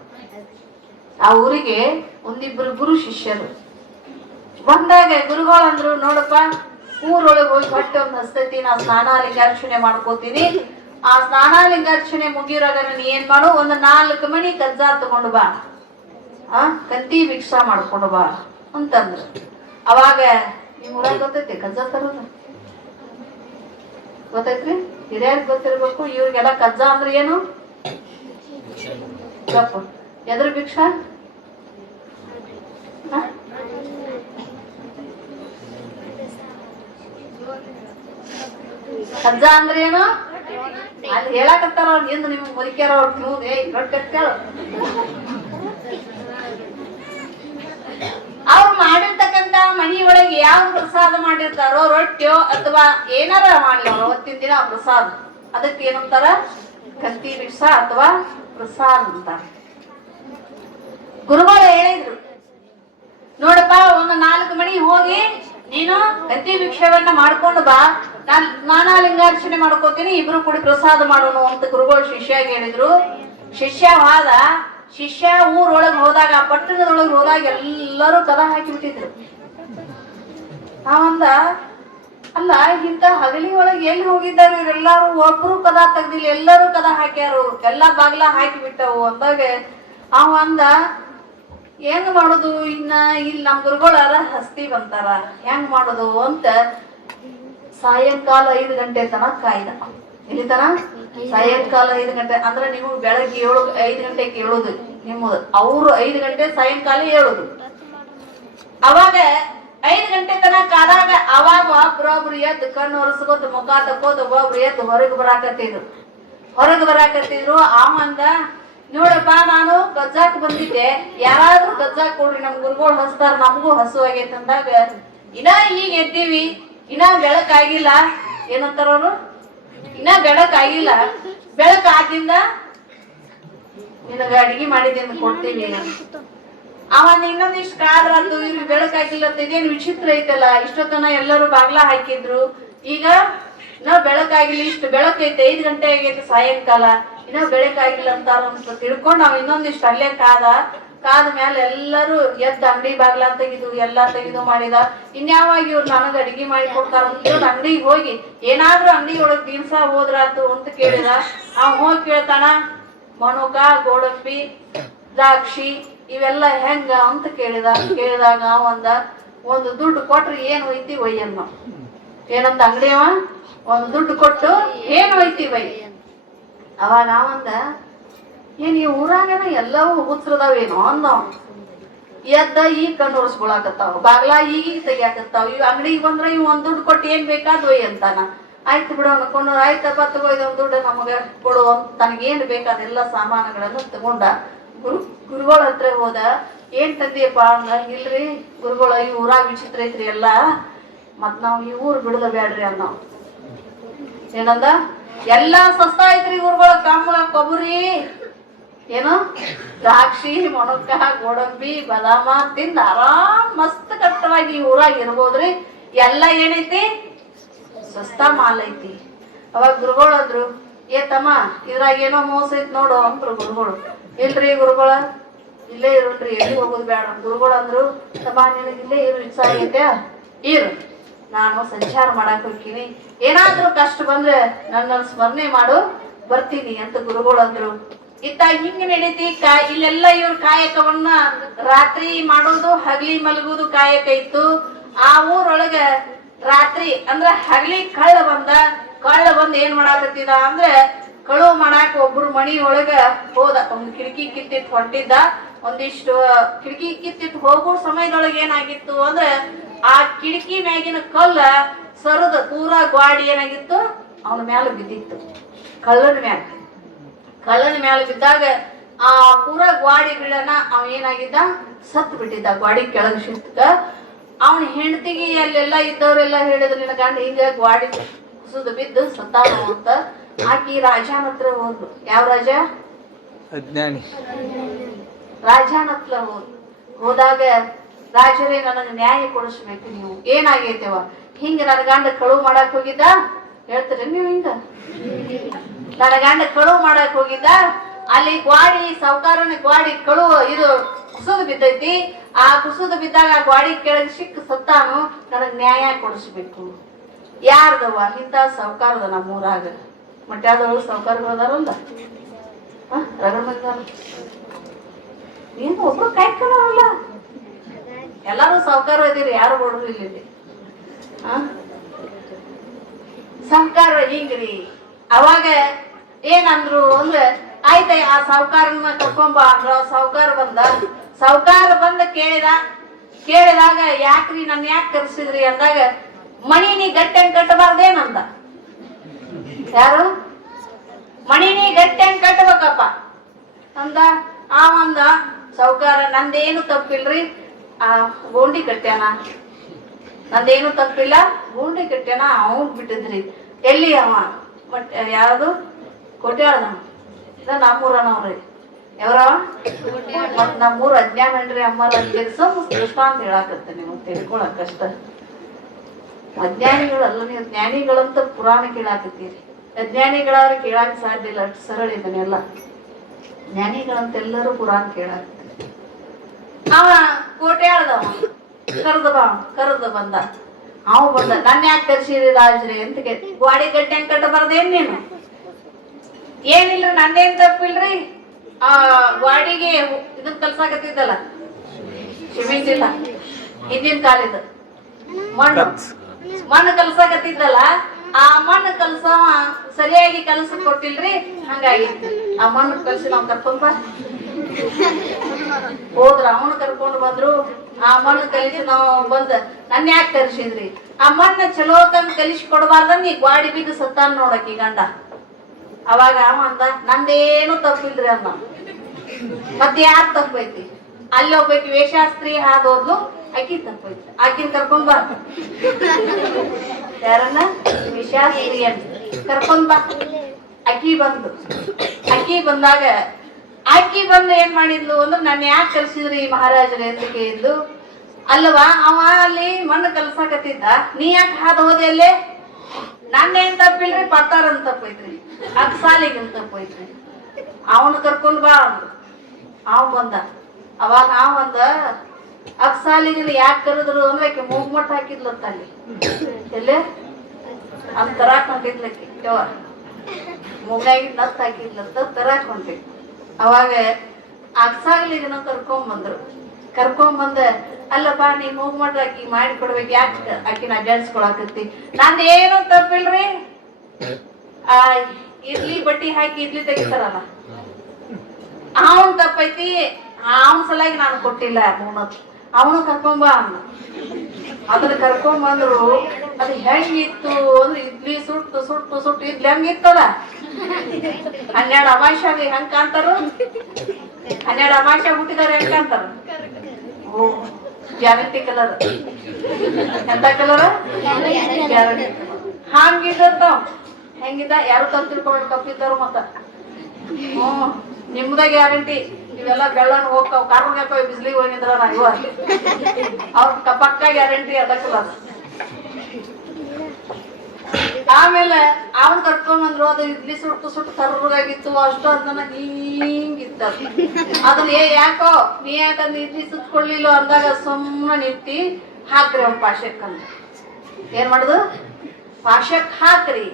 ಆ ಊರಿಗೆ ಒಂದಿಬ್ರು ಗುರು ಶಿಷ್ಯರು ಬಂದಾಗ ಗುರುಗಳು ಅಂದ್ರು, ನೋಡಪ್ಪ ಊರೊಳಗೆ ಹೋಗಿ ಹೊಟ್ಟೆ ಒಂದು ಹಸ್ತೈತಿ, ನಾ ಸ್ನಾನ ಲಿಂಗಾರ್ಚನೆ ಮಾಡ್ಕೋತೀನಿ. ಆ ಸ್ನಾನ ಲಿಂಗಾರ್ಚನೆ ಮುಗಿಯೋರಾಗ ನೀ ಏನ್ ಮಾಡು, 4 ಮಣಿ ಕಜ್ಜಾ ತಗೊಂಡು ಬಾ, ಕಂತಿ ಭಿಕ್ಷಾ ಮಾಡ್ಕೊಂಡು ಬಾ ಅಂತಂದ್ರು. ಅವಾಗ ನಿಮ್ ಊರಾಗ ಗೊತ್ತೈತಿ ಕಜ್ಜಾ ತರೋದು? ಗೊತ್ತೈತ್ರಿ? ಹಿರಿಯರಿಗೆ ಗೊತ್ತಿರ್ಬೇಕು. ಇವ್ರಿಗೆಲ್ಲ ಕಜ್ಜಾ ಅಂದ್ರೆ ಏನು? ಎದ್ರ ಭಿಕ್ಷಾ? ಕಜ್ಜಾ ಅಂದ್ರೆ ಏನು? ಅಲ್ಲಿ ಹೇಳಕತ್ತಾರ ಅವ್ರ ಎಂದು ನಿಮ್ಗೆ ಮುರಿಕ್ಯಾರ ಅವ್ರ ತಿಳುದೇ ಗಟ್ಟೆಳ. ಅವ್ರು ಮಾಡಿರ್ತಕ್ಕಂತ ಮನಿ ಒಳಗೆ ಯಾವ್ದು ಪ್ರಸಾದ ಮಾಡಿರ್ತಾರೋ, ರೊಟ್ಟಿಯೋ ಅಥವಾ ಏನಾರ ಮಾಡ್ಲಿ ಅವ್ರು ಅವತ್ತಿನ ದಿನ ಪ್ರಸಾದ, ಅದಕ್ಕೆ ಏನಂತಾರ? ಕಂತಿ ಭಿಕ್ಷಾ ಅಥವಾ ಪ್ರಸಾದ ಅಂತಾರ. ಗುರುಗಳು ಹೇಳಿದ್ರು, ನೋಡಪ್ಪ 4 ಮಣಿ ಹೋಗಿ ನೀನು ಕಂತಿ ಭಿಕ್ಷವನ್ನ ಮಾಡ್ಕೊಂಡು ಬಾ, ನಾನ್ ಸ್ನಾನ ಲಿಂಗಾರ್ಚನೆ ಮಾಡ್ಕೋತೀನಿ, ಇಬ್ರು ಕೂಡಿ ಪ್ರಸಾದ ಮಾಡೋಣ ಅಂತ ಗುರುಗಳು ಶಿಷ್ಯಾಗ ಹೇಳಿದ್ರು. ಶಿಷ್ಯ ಹೋದ. ಶಿಷ್ಯ ಊರೊಳಗೆ ಹೋದಾಗ, ಪಟ್ಟಣದೊಳಗೆ ಹೋದಾಗ ಎಲ್ಲರೂ ಕದ ಹಾಕಿಬಿಟ್ಟಿದ್ರು. ನಾವಂದ ಅಲ್ಲ, ಇಂತ ಹಗಲಿ ಒಳಗೆ ಎಲ್ಲಿ ಹೋಗಿದ್ದಾರೆ ಇವರೆಲ್ಲಾರು? ಒಬ್ರು ಕದ ತೆಗ್ದಿಲ್ಲ, ಎಲ್ಲರೂ ಕದ ಹಾಕ್ಯಾರು, ಎಲ್ಲಾ ಬಾಗ್ಲ ಹಾಕಿ ಬಿಟ್ಟವು ಅಂದಾಗ ಅವ ಅಂದ, ಹೆಂಗ್ ಮಾಡುದು ಇನ್ನ? ಇಲ್ಲಿ ನಮ್ ಗುರುಗಳಾರ ಹಸ್ತಿ ಬಂತಾರ, ಹೆಂಗ್ ಮಾಡುದು ಅಂತ ಸಾಯಂಕಾಲ 5 ಗಂಟೆ ತನಕ ಕಾಯ್ದ. ಇಲ್ಲಿ ತನ ಸಾಯಂಕಾಲ 5 ಗಂಟೆ ಅಂದ್ರೆ ನೀವು ಬೆಳಗ್ಗೆ 5 ಗಂಟೆಗೆ ಹೇಳುದು ನಿಮ್ಮದು, ಅವ್ರು 5 ಗಂಟೆ ಸಾಯಂಕಾಲ ಹೇಳುದು. ಅವಾಗ 5 ಗಂಟೆ ತನಕ ಆದಾಗ ಅವಾಗ ಒಬ್ರೊಬ್ರು ಎದ್ದು ಕಣ್ಣು ಒರೆಸ್ಕೋತ ಮುಖ ತಕ್ಕೋತ ಒಬ್ರು ಎದ್ದು ಹೊರಗೆ ಬರಾಕತ್ತಿದ್ರು. ಆವಂದ, ನೋಡಪ್ಪ ನಾನು ಗಜ್ಜಾಕ್ ಬಂದಿದ್ದೆ, ಯಾರಾದ್ರೂ ಗಜ್ಜಾಕ್ ಕೊಡ್ರಿ, ನಮ್ ಗುರುಗಳು ಹಸ್ತಾರ, ನಮಗೂ ಹಸು ಆಗೈತೆ ಅಂದಾಗ, ಇನ್ನ ಈಗ ಎದ್ದೀವಿ, ಇನ್ನ ಬೆಳಕಾಗಿಲ್ಲ. ಏನಂತಾರ ಅವ್ರು? ಇನ್ನ ಬೆಳಕಾಗಿಲ್ಲ, ಬೆಳಕಾದಿಂದ ನಿನಗ ಅಡಿಗೆ ಮಾಡಿದ್ದೀನಿ ಕೊಡ್ತೀನಿ. ಅವನ್ ಇನ್ನೊಂದಿಷ್ಟು ಕಾದ್ರದ್ದು, ಇವ್ರಿಗೆ ಬೆಳಕಾಗಿಲ್ಲ ಅಂತ ಇದೇನು ವಿಚಿತ್ರ ಐತಲ್ಲ, ಇಷ್ಟೊತ್ತನ ಎಲ್ಲರೂ ಬಾಗ್ಲ ಹಾಕಿದ್ರು, ಈಗ ಇನ್ನ ಬೆಳಕಾಗಿಲ್ಲ, ಇಷ್ಟು ಬೆಳಕೈತೆ, 5 ಗಂಟೆ ಆಗೈತೆ ಸಾಯಂಕಾಲ, ಇನ್ನ ಬೆಳಕಾಗಿಲ್ಲ ಅಂತ ತಿಳ್ಕೊಂಡು ನಾವ್ ಇನ್ನೊಂದಿಷ್ಟು ಅಲ್ಲೇ ಕಾದ ಮೇಲೆ ಎಲ್ಲರೂ ಎದ್ದ ಅಂಗಡಿ ಬಾಗ್ಲ ತೆಗಿದು ಎಲ್ಲಾ ತೆಗಿದು ಮಾಡಿದ. ಇನ್ಯಾವಾಗ ಇವ್ರು ನನಗ ಅಡಿಗೆ ಮಾಡಿ ಕೊಡ್ತಾರ ಅಂತ ಅಂಗಡಿಗೆ ಹೋಗಿ ಏನಾದ್ರೂ ಅಂಗಡಿ ಒಳಗ್ ದಿವ್ಸ ಹೋದ್ರಾತು ಅಂತ ಕೇಳಿದ. ಅವ್ ಹೋಗಿ ಕೇಳ್ತಾನ, ಮಣುಕ, ಗೋಡಂಬಿ, ದ್ರಾಕ್ಷಿ ಇವೆಲ್ಲ ಹೆಂಗ ಅಂತ ಕೇಳಿದಾಗ ಒಂದು ದುಡ್ಡು ಕೊಟ್ರಿ ಏನ್ ಒಯ್ತಿ ಒಯ್ಯನ್ನ. ಏನಂತ ಅಂಗಡಿಯವ? ಒಂದು ದುಡ್ಡು ಕೊಟ್ಟು ಏನ್ ಒಯ್ತಿ ಒಯ್. ಅವಾಗ ಏನ್ ಈ ಊರಾಗನ ಎಲ್ಲವೂ ಹುಚ್ಚರದಾವೇನೋ ಅಂದವ್. ಎದ್ದ ಈಗ ಕಣ್ಣು ಒರೆಸ್ಕೊಳಕತ್ತಾವ, ಬಾಗ್ಲಾ ಈಗ ತೆಗಿಯಾಕತ್ತಾವ. ಇವ್ ಅಂಗಡಿಗೆ ಬಂದ್ರ ಇವ್ 1 ದುಡ್ಡು ಕೊಟ್ಟು ಏನ್ ಬೇಕಾದ್ ಒಯ್ ಅಂತಾನ. ಆಯ್ತು ಬಿಡು ಅನ್ಕೊಂಡು ಆಯ್ತಪ್ಪ ತಗೋ ಇದೊಂದು ದುಡ್ಡು ನಮಗೆ ಕೊಡು ಅಂತ ತನಗೇನು ಬೇಕಾದೆಲ್ಲ ಸಾಮಾನುಗಳನ್ನು ತಗೊಂಡ ಗುರುಗಳ ಹತ್ರ ಹೋದ. ಏನ್ ತಂದಿಯಪ್ಪ ಅಂದ. ಇಲ್ರಿ ಗುರುಗಳ ಈ ಊರಾಗ ವಿಚಿತ್ರ ಐತ್ರಿ ಎಲ್ಲ, ಮತ್ ನಾವ್ ಈ ಊರ್ ಬಿಡುದ ಬ್ಯಾಡ್ರಿ ಅನ್ನೋ. ಏನಂದ? ಎಲ್ಲಾ ಸಸ್ತ ಐತ್ರಿ ಗುರುಗಳ, ಕಮ್ಮ ಕೊಬ್ಬರಿ ಏನು ದ್ರಾಕ್ಷಿ ಮೊಣಕ ಗೋಡಂಬಿ ಬಾದಾಮ ತಿಂದ ಆರಾಮ್ ಮಸ್ತ್ ಕಟ್ಟವಾಗಿ ಈ ಊರಾಗ ಇರ್ಬೋದ್ರಿ, ಎಲ್ಲ ಏನೈತಿ ಸಸ್ತ ಮಾಲ್ ಐತಿ. ಅವಾಗ ಗುರುಗಳು ಅಂದ್ರು, ಏ ತಮ್ಮ ಇದ್ರಾಗ ಏನೋ ಮೋಸ ಐತಿ ನೋಡು ಅಂದ್ರು ಗುರುಗಳು. ಇಲ್ರಿ ಗುರುಗಳ ಇಲ್ಲೇ ಇರುಣ್ರಿ, ಎಲ್ಲಿ ಹೋಗೋದು ಬೇಡ. ಗುರುಗಳು ಅಂದ್ರು, ತಮ್ಮ ನಿನಗೆ ಇಲ್ಲೇ ಇರು ಇಚ್ಛಾ ಆಗೈತೆ, ಇರು ನಾನು ಸಂಚಾರ ಮಾಡಕ್ ಹೋಗ್ತೀನಿ, ಏನಾದ್ರೂ ಕಷ್ಟ ಬಂದ್ರೆ ನನ್ನ ಸ್ಮರಣೆ ಮಾಡು, ಬರ್ತೀನಿ ಅಂತ ಗುರುಗಳು ಅಂದ್ರು. ಇತ್ತ ಹಿಂಗ ನಡೀತಿ ಇಲ್ಲೆಲ್ಲ ಇವ್ರ ಕಾಯಕವನ್ನ ರಾತ್ರಿ ಮಾಡೋದು ಹಗಲಿ ಮಲಗುದು ಕಾಯಕ ಇತ್ತು. ಆ ಊರೊಳಗ ರಾತ್ರಿ ಅಂದ್ರ ಹಗಲಿ ಕಳ್ಳ ಬಂದ ಏನ್ ಮಾಡಾಕತ್ತಿದ ಅಂದ್ರೆ ಕಳುವು ಮಾಡಾಕ ಒಬ್ರು ಮನಿ ಒಳಗ ಹೋದ. ಒಂದ್ ಕಿಟಕಿ ಕಿತ್ತಿಟ್ಟು ಹೊಂಟಿದ್ದ. ಒಂದಿಷ್ಟು ಕಿಟಕಿ ಕಿತ್ತಿಟ್ಟು ಹೋಗೋ ಸಮಯದೊಳಗೆ ಏನಾಗಿತ್ತು ಅಂದ್ರೆ ಆ ಕಿಟಕಿ ಮ್ಯಾಗಿನ ಕಲ್ಲ ಸರದ ಪೂರಾ ಗ್ವಾಡಿ ಏನಾಗಿತ್ತು ಅವನ ಮ್ಯಾಲ ಬಿದ್ದಿತ್ತು. ಕಳ್ಳನ ಮ್ಯಾಲ ಬಿದ್ದಾಗ ಆ ಪೂರಾ ಗ್ವಾಡಿ ಗಿಡನ ಅವ ಏನಾಗಿದ್ದ ಸತ್ ಬಿಟ್ಟಿದ್ದ. ಗ್ವಾಡಿ ಕೆಳಗೆ ಸಿಕ್ಕ ಅವನ ಹೆಂಡತಿಗೆ ಅಲ್ಲೆಲ್ಲ ಇದ್ದವ್ರೆಲ್ಲ ಹೇಳಿದ್ರು, ನಿನ್ನ ಗಂಡ ಹಿಂಗ ಗ್ವಾಡಿ ಕುಸಿದು ಬಿದ್ದು ಸತ್ತಾನು ಅಂತ. ಆಕಿ ರಾಜನ ಹತ್ರ ಹೋದ್ಲು. ಯಾವ ರಾಜ? ಅಜ್ಞಾನಿ ರಾಜನ ಹತ್ರ ಹೋದಾಗ, ರಾಜರೇ ನನಗೆ ನ್ಯಾಯ ಕೊಡಿಸ್ಬೇಕು, ನೀವು ಏನಾಗೈತೆವ ಹಿಂಗ ನನ್ನ ಗಂಡ ಕಳುವು ಮಾಡಕ್ ಹೋಗಿದ್ದ ಹೇಳ್ತೀರಿ ನೀವು. ಹಿಂಗ ನನ್ನ ಗಂಡ ಕಳುವು ಮಾಡಕ್ ಹೋಗಿದ್ದ, ಅಲ್ಲಿ ಗ್ವಾಡಿ ಸಾವುಕಾರನ ಗ್ವಾಡಿ ಕಳುವು ಇದು ಕುಸಿದು ಬಿದ್ದೈತಿ. ಆ ಕುಸಿದು ಬಿದ್ದಾಗ ಆ ಗ್ವಾಡಿ ಕೆಳಗೆ ಸಿಕ್ಕ ಸತ್ತಾನು, ನನಗ್ ನ್ಯಾಯ ಕೊಡಿಸ್ಬೇಕು. ಯಾರ್ದವ? ಇಂಥ ಸಾವುಕಾರದ ನಮ್ಮೂರಾಗ ಮಟ್ಯಾದವರು ಸಾವುಕಾರಗಳು ಅದಾರಲ್ಲ, ರಗಡ ಮಂದಿದಾರ. ಏನು ಒಬ್ರು ಕಾಯ್ಕೊಳ್ಳಲ್ಲ, ಎಲ್ಲಾರು ಸಾವುಕಾರ ಇದೀರಿ, ಯಾರು ಬಡ್ರು ಇಲ್ಲಿ. ಸಾವುಕಾರ ಹಿಂಗ್ರಿ. ಅವಾಗ ಏನಂದ್ರು ಅಂದ್ರೆ ಆಯ್ತ ಆ ಸಾವುಕಾರನ ಕರ್ಕೊಂಬ ಅಂದ್ರ ಸಾವುಕಾರ ಬಂದ ಕೇಳಿದಾಗ ಯಾಕ್ರಿ ನನ್ ಯಾಕೆ ಕರ್ಸಿದ್ರಿ ಅಂದಾಗ, ಮಣಿ ನೀ ಗಟ್ಟಿ ಹಂಗ್ ಕಟ್ಟಬಾರ್ದೇನಂದ. ಯಾರು? ಮಣಿ ನೀ ಗಟ್ಟಿ ಹಂಗ್ ಕಟ್ಟಬೇಕಪ್ಪ ಅಂದ. ಆವಂದ ಸಾವುಕಾರ, ನಂದೇನು ತಪ್ಪಿಲ್ರಿ, ಆ ಗೋಂಡಿ ಕಟ್ಟ್ಯಾನ, ನಂದೇನು ತಪ್ಪಿಲ್ಲ, ಗೋಂಡಿ ಕಟ್ಟ್ಯಾನ, ಅವನ್ ಬಿಟ್ಟಿದ್ರಿ. ಎಲ್ಲಿ ಅವ? ಬಟ್ ಯಾವ್ದು? ಕೋಟ್ಯಾಳದ ನಮ್ಮೂರನವ್ರಿ. ಯಾವ್ರವ? ಮತ್ ನಮ್ಮೂರ್ ಅಜ್ಞಾನನ್ರಿ ಅಮ್ಮರ ದೃಷ್ಟ ಅಂತ ಹೇಳಾಕತ್ತೆ. ನೀವು ತಿಳ್ಕೊಳಕ್ ಕಷ್ಟ. ಅಜ್ಞಾನಿಗಳಲ್ಲ ನೀವು, ಜ್ಞಾನಿಗಳಂತ ಪುರಾಣ ಕೇಳಾಕತ್ತೀರಿ. ಅಜ್ಞಾನಿಗಳವ್ರ ಕೇಳಾಕ ಸಾಧ್ಯ ಇಲ್ಲ, ಅಷ್ಟು ಸರಳ ಇದನ್ನೆಲ್ಲ. ಜ್ಞಾನಿಗಳಂತೆಲ್ಲರೂ ಪುರಾಣ ಕೇಳಾಕತ್ತೀರಿ. ಅವ ಕೋಟ್ಯಾಳದವ ಕರೆದು ಬಂದ. ಅವ ಬಂದ, ನನ್ನ ಯಾಕೆ ಕರ್ಸಿರಿ ರಾಜ್ರಿ ಅಂತ ಕೇಳಿ. ಗ್ವಾಡಿ ಗಟ್ಟಿ ಹಂಗ್ ಕಟ್ಟಬಾರ್ದೇನ್ ನೀನು? ಏನಿಲ್ರಿ, ನಂದೇನ್ ತಪ್ಪಿಲ್ರಿ, ಆ ಗ್ವಾಡಿಗೆ ಇದನ್ ಕಲ್ಸಾಕತ್ತಿದ್ದಲ್ಲ, ಸಿಮೆಂಟ್ ಇಲ್ಲ, ಹಿಂದಿನ ಕಾಲಿದ ಮಣ್ಣು ಕಲ್ಸಾಕತ್ತಿದ್ದಲ್ಲ, ಆ ಮಣ್ಣು ಕಲ್ಸವ ಸರಿಯಾಗಿ ಕಲ್ಸ ಕೊಟ್ಟಿಲ್ರಿ, ಹಂಗಾಗಿತ್ತು. ಆ ಮಣ್ಣು ಕಲ್ಸಿ ನಾವ್ ಕರ್ಕೊಂಡ್ ಹೋದ್ರ, ಅವನು ಕರ್ಕೊಂಡು ಬಂದ್ರು. ಆ ಮಣ್ಣು ಕಲಿಸಿ ನಾವು ಬಂದ, ನನ್ನ ಯಾಕೆ ಕರ್ಸಿದ್ರಿ? ಆ ಮಣ್ಣ ಚಲೋ ತಂದ್ ಕಲಿಸಿ ಕೊಡಬಾರ್ದ, ನೀ ಗ್ವಾಡಿ ಬಿದ್ದು ಸತ್ತಾನ ನೋಡಕಿ ಗಂಡ. ಅವಾಗ ಅವ ಅಂದ, ನಂದೇನು ತಪ್ಪಿಲ್ರಿ ಅನ್ನ. ಮತ್ತೆ ಯಾರು ತಪ್ಪೈತಿ? ಅಲ್ಲಿ ಒಬ್ಬಾಕಿ ವೇಷಾಸ್ತ್ರಿ ಹಾದೋದ್ಲು, ಅಕ್ಕಿ ತಪ್ಪೈತಿ, ಆಕಿನ ಕರ್ಕೊಂಡ್ ಬಾ. ಯಾರನ್ನ? ವೇಷಾಸ್ತ್ರಿ ಅಂತ ಕರ್ಕೊಂಡ್ ಬಾ. ಅಕ್ಕಿ ಬಂದಾಗ ಆಕಿ ಬಂದು ಏನ್ ಮಾಡಿದ್ಲು ಅಂದ್ರೆ, ನನ್ನ ಯಾಕೆ ಕಲ್ಸಿದ್ರಿ ಮಹಾರಾಜರೇ ಅಂತ ಕೇಳಿದ್ಲು. ಅಲ್ವಾ, ಅವ ಅಲ್ಲಿ ಮಣ್ಣು ಕಲ್ಸಾಕತ್ತಿದ್ದ, ನೀ ಯಾಕೆ ಹಾದು ಹೋದೆ ಅಲ್ಲೇ? ನನ್ನೇನ್ ತಪ್ಪಿಲ್ರಿ, ಪತ್ತಾರನ್ ತಪ್ಪೈತ್ರಿ, ಅಕ್ಸಾಲಿಗನ್ ತಪ್ಪೈತ್ರಿ, ಅವನು ಕರ್ಕೊಂಡ್ ಬಾ ಅಂದ್ರು. ಅವ್ ಬಂದ. ಅವಾಗ ಅಂದ, ಅಕ್ಸಾಲಿಗನ್ ಯಾಕೆ ಕರೆದ್ರು ಅಂದ್ರೆ ಆಕೆ ಮೂಗ್ಮಟ್ ಹಾಕಿದ್ಲತ್ತ ಅಲ್ಲಿ, ಎಲ್ಲೇ ಅಂತ ತರಾಕ್ ಹೊಂಟಿದ್ಲಕ್ಕಿ, ಮೂಗ್ನಾಗಿ ನತ್ ಹಾಕಿದ್ಲತ್ತ ತರಾಕ್ ಹೊಂಟಿದ್. ಅವಾಗ ಅಕ್ಸಾಲಿಗನ ಕರ್ಕೊಂಬಂದ, ಅಲ್ಲಪ್ಪ ನೀ ಮೂಗ್ಮಟ್ ಆಕಿ ಮಾಡಿ ಕೊಡ್ಬೇಕು, ಯಾಕೆ ಆಕಿನ ಅಡ್ಡಾಡ್ಸ್ಕೊಳಕತ್ತಿ? ನಂದೇನು ತಪ್ಪಿಲ್ರಿ, ಆ ಇಡ್ಲಿ ಬಟ್ಟಿ ಹಾಕಿ ಇಡ್ಲಿ ತೆಗಿತಾರಲ್ಲ, ಅವನ್ ತಪ್ಪೈತಿ, ಅವನ ಸಲಾಗಿ ನಾನು ಕೊಟ್ಟಿಲ್ಲ. ಅವನು ಕರ್ಕೊಂಬ ಅಂದ. ಅದನ್ನ ಕರ್ಕೊಂಬಂದ್ರು. ಅದು ಹೆಂಗಿತ್ತು ಅಂದ್ರೆ ಇಡ್ಲಿ ಸುಟ್ಟು ಸುಟ್ಟು ಸುಟ್ಟು ಇಡ್ಲಿ ಹೆಂಗಿತ್ತದ 12 ಅಮಾವಾಸ್ಯಾಗ ಹೆಂಗ್ ಕಾಣ್ತಾರ 12 ಅಮಾವಾಸ್ಯ ಹುಟ್ಟಿದಾರೆ ಹೆಂಗ್ ಕಾಣ್ತಾರ ಓ ಗ್ಯಾರಂಟಿ ಕಲರ್ ಎಂತ ಕಲರ್ ಗ್ಯಾರಂಟಿ ಹಂಗಿದ್ದಾವ ಹೆಂಗಿದ್ದ ಯಾರು ತಂದು ತಿಳ್ಕೊಂಡು ಕಪ್ಪಿದ್ದಾರು ಮತ್ತ ನಿಮ್ದ ಗ್ಯಾರಂಟಿ ಇವೆಲ್ಲ ಬೆಳ್ಳನ್ ಹೋಗ್ತಾವ ಕಾರ್ಬನ್ ಹಾಕೋ ಬಿಸ್ಲಿಗೆ ಹೋಗಿದ್ರ ನಾ ಇವ ಅವ್ರ ಪಕ್ಕ ಗ್ಯಾರಂಟಿ ಅದಕ್ಕಲ್ಲ ಆಮೇಲೆ ಅವನ್ ಕರ್ಕೊಂಡ್ಬಂದ್ರು ಅದು ಇಡ್ಲಿ ಸುಟ್ಟು ಸುಟ್ಟು ಕರ್ರಗಾಗಿತ್ತು ಅಷ್ಟು ಅದನ್ನ ಹಿಂಗಿತ್ತ ಅದನ್ನ ಯಾಕೋ ನೀ ಯಾಕಂದ್ರೆ ಇಡ್ಲಿ ಸುತ್ಕೊಳ್ಳಿಲ್ಲ ಅಂದಾಗ ಸುಮ್ಮನೆ ನಿಂತಿ ಹಾಕ್ರಿ ಅವ್ನ ಪಾಶಕ್ ಅಂದ ಏನ್ ಮಾಡುದು ಪಾಶಕ್ ಹಾಕ್ರಿ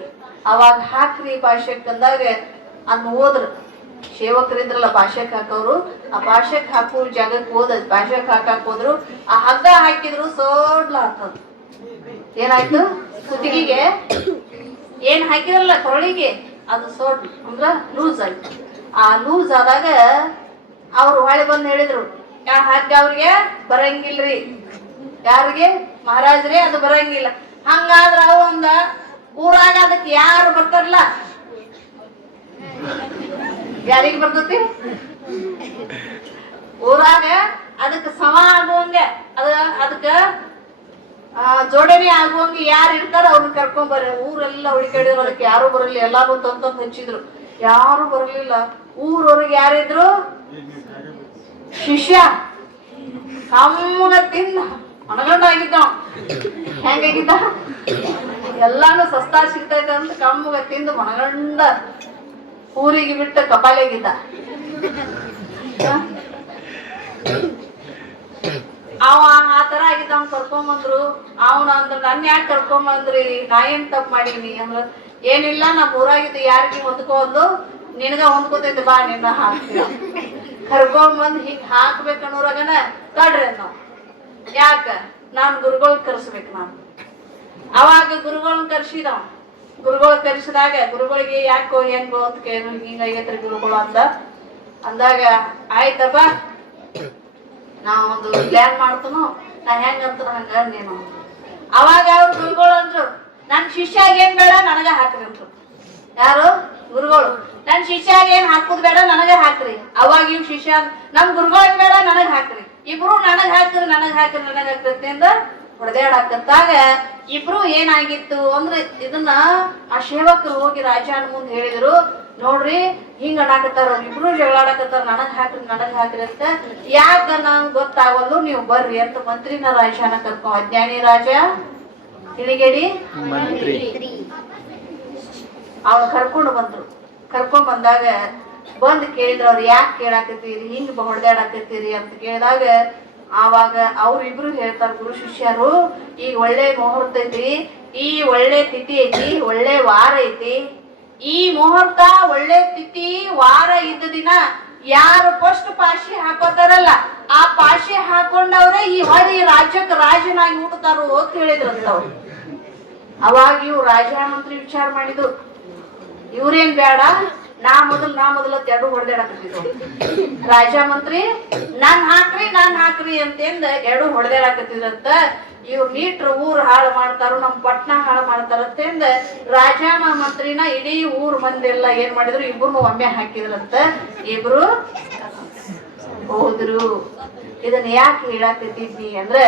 ಅವಾಗ ಹಾಕ್ರಿ ಪಾಶಕ್ ಅಂದಾಗ ಅದ್ನ ಹೋದ್ರು ಸೇವಕರಿದ್ರಲ್ಲ ಪಾಶಕ್ ಹಾಕೋರು ಆ ಪಾಶಕ್ ಹಾಕೋ ಜಾಗಕ್ಕೆ ಹೋದ ಪಾಶಕ್ ಹಾಕಕ್ ಹೋದ್ರು ಆ ಹಗ್ಗ ಹಾಕಿದ್ರು ಸೋಡ್ಲ ಹಾಕೋದು ಏನಾಯ್ತು ಕುತ್ತಿಗೆಗೆ ಏನ್ ಹಾಕಿರಲ್ಲ ಕೊರಳಿಗೆ ಅದು ಸೋಡ್ ಅಂದ್ರ ಲೂಸ್ ಆಯ್ತು ಆ ಲೂಸ್ ಆದಾಗ ಅವ್ರು ಹೊಳೆ ಬಂದು ಹೇಳಿದ್ರು ಹಗ್ಗ ಅವ್ರಿಗೆ ಬರಂಗಿಲ್ರಿ ಯಾರಿಗೆ ಮಹಾರಾಜ್ರೆ ಅದು ಬರಂಗಿಲ್ಲ ಹಂಗಾದ್ರ ಅವ ಒಂದ ಊರಾಗ ಅದಕ್ಕೆ ಯಾರು ಬರ್ತಾರಲ್ಲ ಯಾರಿಗೆ ಬರ್ತತಿ ಊರಾಗ ಅದಕ್ಕೆ ಸಮ ಆಗುವಂಗೆ ಅದಕ್ಕ ಜೋಡಣೆ ಆಗುವಂಗೆ ಯಾರು ಇರ್ತಾರ ಅವ್ರನ್ನ ಕರ್ಕೊಂಡ್ ಬರ್ರಿ ಊರೆಲ್ಲ ಹುಡುಕಾಡಿದ್ರು ಅದಕ್ಕೆ ಯಾರು ಬರಲಿಲ್ಲ ಎಲ್ಲಾರು ತಂತ ಹಚ್ಚಿದ್ರು ಯಾರು ಬರಲಿಲ್ಲ ಊರವ್ರಿಗೆ ಯಾರಿದ್ರು ಶಿಷ್ಯ ಕಮ್ಮನ ತಿಂದ ಮನಗಂಡಾಗಿದ್ದ ಹೆಂಗಾಗಿದ್ದ ಎಲ್ಲಾನು ಸಸ್ತಾ ಸಿಗ್ತೈತೆ ಅಂತ ಕಮ್ಮಗ ತಿಂದು ಮನಗಂಡ ಊರಿಗೆ ಬಿಟ್ಟ ಕಪಾಲೆಗಿದ್ದ ಅವ ಆ ತರ ಆಗಿದ್ದ ಅವ್ನ್ ಕರ್ಕೊಂಬಂದ್ರು ಅವನ ಅಂದ್ರ ನನ್ ಯಾಕೆ ಕರ್ಕೊಂಬಂದ್ರಿ ನಾ ಏನ್ ತಪ್ಪು ಮಾಡೀನಿ ಅಂದ್ರ ಏನಿಲ್ಲ ನಮ್ ಊರಾಗಿದ್ದು ಯಾರಿಗೆ ಹೊಂದ್ಕೊಂಡು ನಿನಗ ಹೊಂದ್ಕೋತೈತಿ ಬಾ ನಿನ್ನ ಹಾಕ್ತೀವಿ ಕರ್ಕೊಂಬಂದ್ ಹಿಂಗ್ ಹಾಕ್ಬೇಕನ್ನೋರಾಗನ ತಡ್ರಿ ನಾವ್ ಯಾಕ ನಾನ್ ಗುರುಗಳ್ ಕರ್ಸ್ಬೇಕು ನಾನು ಅವಾಗ ಗುರುಗಳನ್ನ ಕರ್ಸಿದವ ಗುರುಗಳು ಕರ್ಸಿದಾಗ ಗುರುಗಳಿಗೆ ಯಾಕೋ ಹೆಂಗೋ ಅಂತ ಕೇಳಿದ್ರು ಹಿಂಗಾಗೈತ್ರಿ ಗುರುಗಳು ಅಂದಾಗ ಆಯ್ತಪ್ಪ ನಾವ್ ಒಂದು ಪ್ಲಾನ್ ಮಾಡ್ತನು ನಾ ಹೆಂಗಂತ ಹಂಗ ನೀನು ಅವಾಗ ಅವ್ರ ಗುರುಗಳು ಅಂದ್ರು ನನ್ ಶಿಷ್ಯಾಗ ಏನ್ ಬೇಡ ನನಗ ಹಾಕ್ರಿ ಅಂತ ಯಾರು ಗುರುಗಳು ನನ್ ಶಿಷ್ಯಾಗ ಏನ್ ಹಾಕುದ್ ಬೇಡ ನನಗ ಹಾಕ್ರಿ ಅವಾಗ ಇವ್ ಶಿಷ್ಯ ನಮ್ ಗುರುಗಳಿಗೆ ಬೇಡ ನನಗ್ ಹಾಕ್ರಿ ಇಬ್ರು ನನಗ್ ಹಾಕ್ರಿ ನನಗ್ ಹಾಕ್ರಿ ಅಂದ ಹೊಡೆದಾಡಕತ್ತಾಗ ಇಬ್ರು ಏನಾಗಿತ್ತು ಅಂದ್ರೆ ಇದನ್ನ ಆ ಸೇವಕರು ಹೋಗಿ ರಾಜನ ಮುಂದೆ ಹೇಳಿದ್ರು ನೋಡ್ರಿ ಹಿಂಗ ಅನ್ನಾಕತ್ತಾರ ಇಬ್ರು ಜಗಳಾಡಕತ್ತಾರ ನನಗ್ ಹಾಕ್ರಿ ಅಂತ ಯಾಕ ನಂಗ್ ಗೊತ್ತಾಗಲ್ಲು ನೀವು ಬರ್ರಿ ಅಂತ ಮಂತ್ರಿನ ರಾಜನ ಕರ್ಕೊಂಡ್ ಅಜ್ಞಾನಿ ರಾಜ ತಿಳಿಗೇಡಿ ಮಂತ್ರಿ ಅವ್ನ ಕರ್ಕೊಂಡ್ ಬಂದಾಗ ಬಂದ್ ಕೇಳಿದ್ರ ಅವ್ರು ಯಾಕೆ ಕೇಳಾಕತ್ತೀರಿ ಹಿಂಗ್ ಹೊಡೆದಾಡಕತ್ತೀರಿ ಅಂತ ಕೇಳಿದಾಗ ಆವಾಗ ಅವ್ರಿಬ್ರು ಹೇಳ್ತಾರ ಗುರು ಶಿಷ್ಯರು ಈಗ ಒಳ್ಳೆ ಮುಹೂರ್ತ ಐತಿ ಈ ಒಳ್ಳೆ ತಿಥಿ ಐತಿ ಒಳ್ಳೆ ವಾರ ಐತಿ ಈ ಮುಹೂರ್ತ ಒಳ್ಳೆ ತಿಥಿ ವಾರ ಇದ್ದ ದಿನ ಯಾರು ಫಸ್ಟ್ ಪಾಶಿ ಹಾಕೋತಾರಲ್ಲ ಆ ಪಾಶಿ ಹಾಕೊಂಡವ್ರೆ ಈ ಹೊಳ್ಳಿ ರಾಜ್ಯಕ್ಕೆ ರಾಜನಾಗಿ ಹುಟ್ಟುತ್ತಾರು ಅಂತ ಹೇಳಿದ್ರಂತವ್ರು ಅವಾಗ ಇವ್ರು ರಾಜ ಮಂತ್ರಿ ವಿಚಾರ ಮಾಡಿದ್ರು ಇವ್ರೇನ್ ಬೇಡ ನಾ ಮೊದಲ ತೆರಡು ಹೊಡೆದಾಡಕತ್ತಿದ್ರು ರಾಜ ಮಂತ್ರಿ ನಾನ್ ಹಾಕ್ರಿ ಅಂತಂದ ಎರಡು ಹೊಡೆದಾಡಕತ್ತಿದ್ರಂತ ಇವ್ರು ನೀಟ್ರ ಊರ್ ಹಾಳು ಮಾಡ್ತಾರ ನಮ್ ಪಟ್ನ ಹಾಳು ಮಾಡ್ತಾರಂತಂದ ರಾಜನ ಮಂತ್ರಿನ ಇಡೀ ಊರ್ ಮಂದಿ ಎಲ್ಲ ಏನ್ ಮಾಡಿದ್ರು ಇಬ್ರು ಒಮ್ಮೆ ಹಾಕಿದ್ರಂತ ಇಬ್ರು ಹೋದ್ರು ಇದನ್ನ ಯಾಕೆ ಹೇಳಾಕತ್ತಿದ್ನಿ ಅಂದ್ರೆ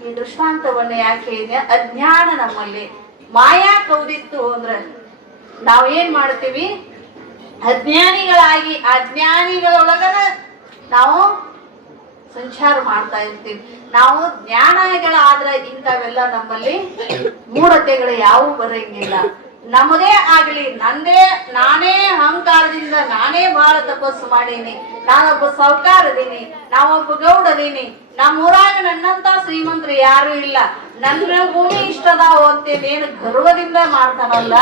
ಈ ದೃಷ್ಟಾಂತವನ್ನ ಯಾಕೆ ಹೇಳಿದ್ನಿ ಅಜ್ಞಾನ ನಮ್ಮಲ್ಲಿ ಮಾಯಾ ಕೌದಿತ್ತು ಅಂದ್ರೆ ನಾವ್ ಏನ್ ಮಾಡ್ತೀವಿ ಅಜ್ಞಾನಿಗಳಾಗಿ ಅಜ್ಞಾನಿಗಳೊಳಗನ ನಾವು ಸಂಚಾರ ಮಾಡ್ತಾ ಇರ್ತೀವಿ ನಾವು ಜ್ಞಾನಿಗಳಾದ್ರೆ ಇಂಥವೆಲ್ಲ ನಮ್ಮಲ್ಲಿ ಮೂಢತೆಗಳು ಯಾವೂ ಬರಂಗಿಲ್ಲ ನಮ್ಮದೇ ಆಗ್ಲಿ ನಾನೇ ಅಹಂಕಾರದಿಂದ ನಾನೇ ಬಹಳ ತಪಸ್ಸು ಮಾಡೀನಿ ನಾನೊಬ್ಬ ಸಾಹುಕಾರದೀನಿ ನಾವೊಬ್ಬ ಗೌಡದೀನಿ ನಮ್ಮೂರಾಗ ನನ್ನಂತ ಶ್ರೀಮಂತರು ಯಾರು ಇಲ್ಲ ನನ್ನ ಭೂಮಿ ಇಷ್ಟದಾವ ಅಂತೇನೇನು ಗರ್ವದಿಂದ ಮಾಡ್ತಾನಲ್ಲ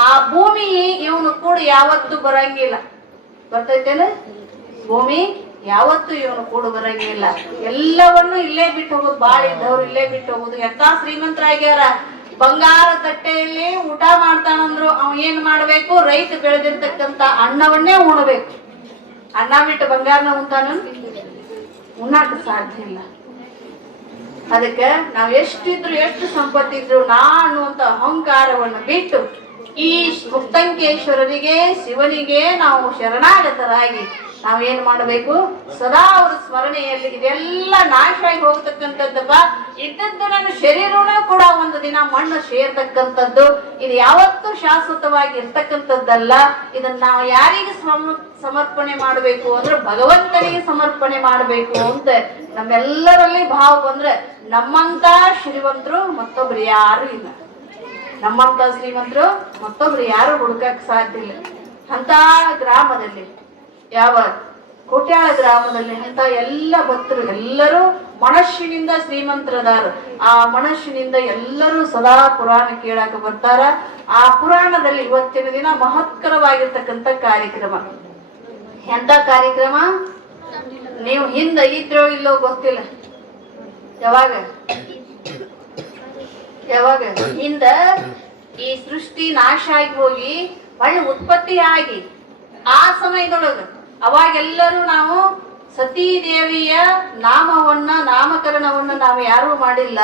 ಆ ಭೂಮಿ ಇವನು ಕೂಡ ಯಾವತ್ತು ಬರಂಗಿಲ್ಲ ಬರ್ತೈತೇನ ಭೂಮಿ ಯಾವತ್ತು ಇವನು ಕೂಡ ಬರಂಗಿಲ್ಲ ಎಲ್ಲವನ್ನು ಇಲ್ಲೇ ಬಿಟ್ಟು ಹೋಗುದು ಬಾಳ ಇದ್ದವ್ರು ಇಲ್ಲೇ ಬಿಟ್ಟು ಹೋಗುದು ಎಂತ ಶ್ರೀಮಂತರಾಗ್ಯಾರ ಬಂಗಾರ ತಟ್ಟೆಯಲ್ಲಿ ಊಟ ಮಾಡ್ತಾನಂದ್ರು ಅವ್ ಏನ್ ಮಾಡ್ಬೇಕು ರೈತ ಬೆಳೆದಿರ್ತಕ್ಕಂತ ಅನ್ನವನ್ನೇ ಉಣಬೇಕು ಅನ್ನ ಬಿಟ್ಟು ಬಂಗಾರನ ಉಂತಾನ ಉಣ್ಣಾಕ ಸಾಧ್ಯ ಇಲ್ಲ ಅದಕ್ಕೆ ನಾವ್ ಎಷ್ಟಿದ್ರು ಎಷ್ಟು ಸಂಪತ್ತಿದ್ರು ನಾನು ಅಂತ ಅಹಂಕಾರವನ್ನು ಬಿಟ್ಟು ಈ ಮುಕ್ತಂಕೇಶ್ವರನಿಗೆ ಶಿವನಿಗೆ ನಾವು ಶರಣಾಗತರಾಗಿ ನಾವೇನ್ ಮಾಡಬೇಕು, ಸದಾ ಅವ್ರ ಸ್ಮರಣೆಯಲ್ಲಿ ಇದೆಲ್ಲ ನಾಶ ಆಗಿ ಹೋಗ್ತಕ್ಕಂಥದ್ದಪ್ಪ. ಇದ್ದದ್ದು ನನ್ನ ಶರೀರನ ಕೂಡ ಒಂದು ದಿನ ಮಣ್ಣು ಸೇರ್ತಕ್ಕಂಥದ್ದು. ಇದು ಯಾವತ್ತೂ ಶಾಶ್ವತವಾಗಿ ಇರ್ತಕ್ಕಂಥದ್ದಲ್ಲ. ಇದನ್ನ ನಾವು ಯಾರಿಗೆ ಸಮರ್ಪಣೆ ಮಾಡಬೇಕು ಅಂದ್ರೆ ಭಗವಂತನಿಗೆ ಸಮರ್ಪಣೆ ಮಾಡಬೇಕು ಅಂತ ನಮ್ಮೆಲ್ಲರಲ್ಲಿ ಭಾವ ಬಂದ್ರೆ ನಮ್ಮಂತ ಶ್ರೀಮಂತರು ಮತ್ತೊಬ್ರು ಯಾರು ಇಲ್ಲ. ನಮ್ಮಂತ ಶ್ರೀಮಂತರು ಮತ್ತೊಬ್ರು ಯಾರು ಹುಡುಕಕ್ ಸಾಧ್ಯ ಇಲ್ಲ. ಅಂತ ಗ್ರಾಮದಲ್ಲಿ, ಯಾವ ಕೋಟ್ಯಾಳ ಗ್ರಾಮದಲ್ಲಿ ಅಂತ ಎಲ್ಲ ಭಕ್ತರು ಎಲ್ಲರೂ ಮನಸ್ಸಿನಿಂದ ಶ್ರೀಮಂತರದಾರು. ಆ ಮನಸ್ಸಿನಿಂದ ಎಲ್ಲರೂ ಸದಾ ಪುರಾಣ ಕೇಳಾಕ ಬರ್ತಾರ. ಆ ಪುರಾಣದಲ್ಲಿ ಇವತ್ತಿನ ದಿನ ಮಹತ್ಕರವಾಗಿರ್ತಕ್ಕಂಥ ಕಾರ್ಯಕ್ರಮ. ಎಂತ ಕಾರ್ಯಕ್ರಮ? ನೀವು ಹಿಂದ ಇದ್ರೋ ಇಲ್ಲೋ ಗೊತ್ತಿಲ್ಲ. ಯಾವಾಗ ಯಾವಾಗ ಹಿಂದ ಈ ಸೃಷ್ಟಿ ನಾಶ ಆಗಿ ಹೋಗಿ ಒಳ್ಳೆ ಉತ್ಪತ್ತಿ ಆಗಿ ಆ ಸಮಯದೊಳಗ ಅವಾಗೆಲ್ಲರೂ ನಾವು ಸತೀದೇವಿಯ ನಾಮಕರಣವನ್ನ ನಾವು ಯಾರೂ ಮಾಡಿಲ್ಲ.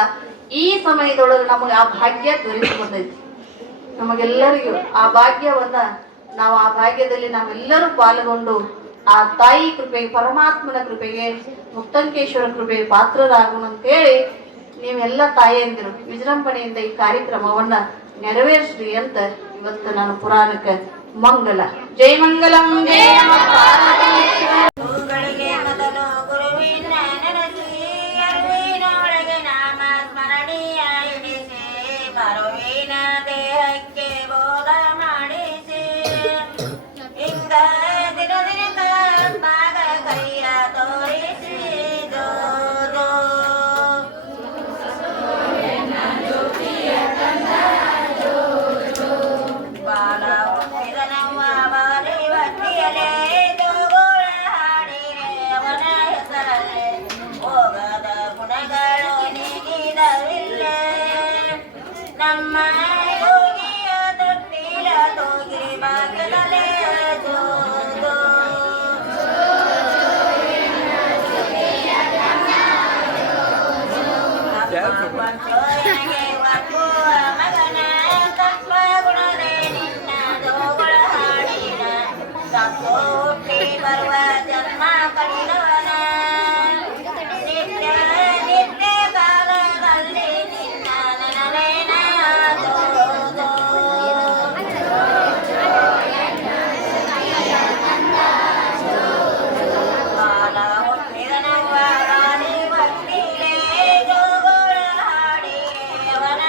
ಈ ಸಮಯದೊಳಗೆ ನಮಗೆ ಆ ಭಾಗ್ಯ ದೊರೆತು ಬಂದೈತಿ. ನಮಗೆಲ್ಲರಿಗೂ ಆ ಭಾಗ್ಯವನ್ನ ನಾವು ಆ ಭಾಗ್ಯದಲ್ಲಿ ನಾವೆಲ್ಲರೂ ಪಾಲ್ಗೊಂಡು ಆ ತಾಯಿ ಕೃಪೆಗೆ, ಪರಮಾತ್ಮನ ಕೃಪೆಗೆ, ಮುಕ್ತಂಕೇಶ್ವರ ಕೃಪೆಗೆ ಪಾತ್ರರಾಗೋಣ ಅಂತೇಳಿ ನೀವೆಲ್ಲ ತಾಯಿಯಂದಿರು ವಿಜೃಂಭಣೆಯಿಂದ ಈ ಕಾರ್ಯಕ್ರಮವನ್ನ ನೆರವೇರಿಸ್ರಿ ಅಂತ ಇವತ್ತು ನಾನು ಪುರಾಣಕ್ಕೆ ಮಂಗಲ. ಜೈ ಮಂಗಲಂ ಜಯ ಹೂಗಳಿಗೆ ಮೊದಲು ಗುರುವಿನ ನೆನೆಸಿ ಅರಿವಿನೊಳಗೆ ನಾಮ ಸ್ಮರಣೀಯ ಇಡಿಸಿ ಮರುವಿನ ದೇಹಕ್ಕೆ ಬೋಧ ಮಾಡಿಸಿ ಇಂದ ದಿನ ದಿನದ ಪಾದ ಕೈಯ ತೋರಿಸಿ ಬಾಲ ಹುಟ್ಟಿದನವ್ವ ಬಾರಿ ಬಟ್ಟಿಯಲೇ ದೋಗೋಳ ಹಾಡಿರೆ ಅವನ ಹೆಸರಲ್ಲೇ ಹೋಗದ ಗುಣಗಳು ನೀಗಿದವಿಲ್ಲೇ ನಮ್ಮ ಯೋಗಿಯ ತೊಟ್ಟಿಲ ತೋಗಿ ಬಾಗಿಲಲೇ ಜೋದು ಪಂಚೋಯನಿಗೆ ಒಪ್ಪುವ ಮಗನ ತತ್ವ ಗುಣದೇ ನಿನ್ನ ದೋಗಳ ಹಾಡಿನ ತಪ್ಪು ಹುಟ್ಟಿ ಬರುವ ಜನ್ಮ ಕಡಿದವನ ನಿತ್ಯ ನಿತ್ಯ ಕಾಲದಲ್ಲಿ ನಿನ್ನ ನನನೇನ ತೋದು ಬಾಲ ಹುಟ್ಟಿದನವ್ವ ಬಾರಿ ಭಕ್ತಿಲೇ ಜೋಗೋಳ ಹಾಡಿ ಅವನ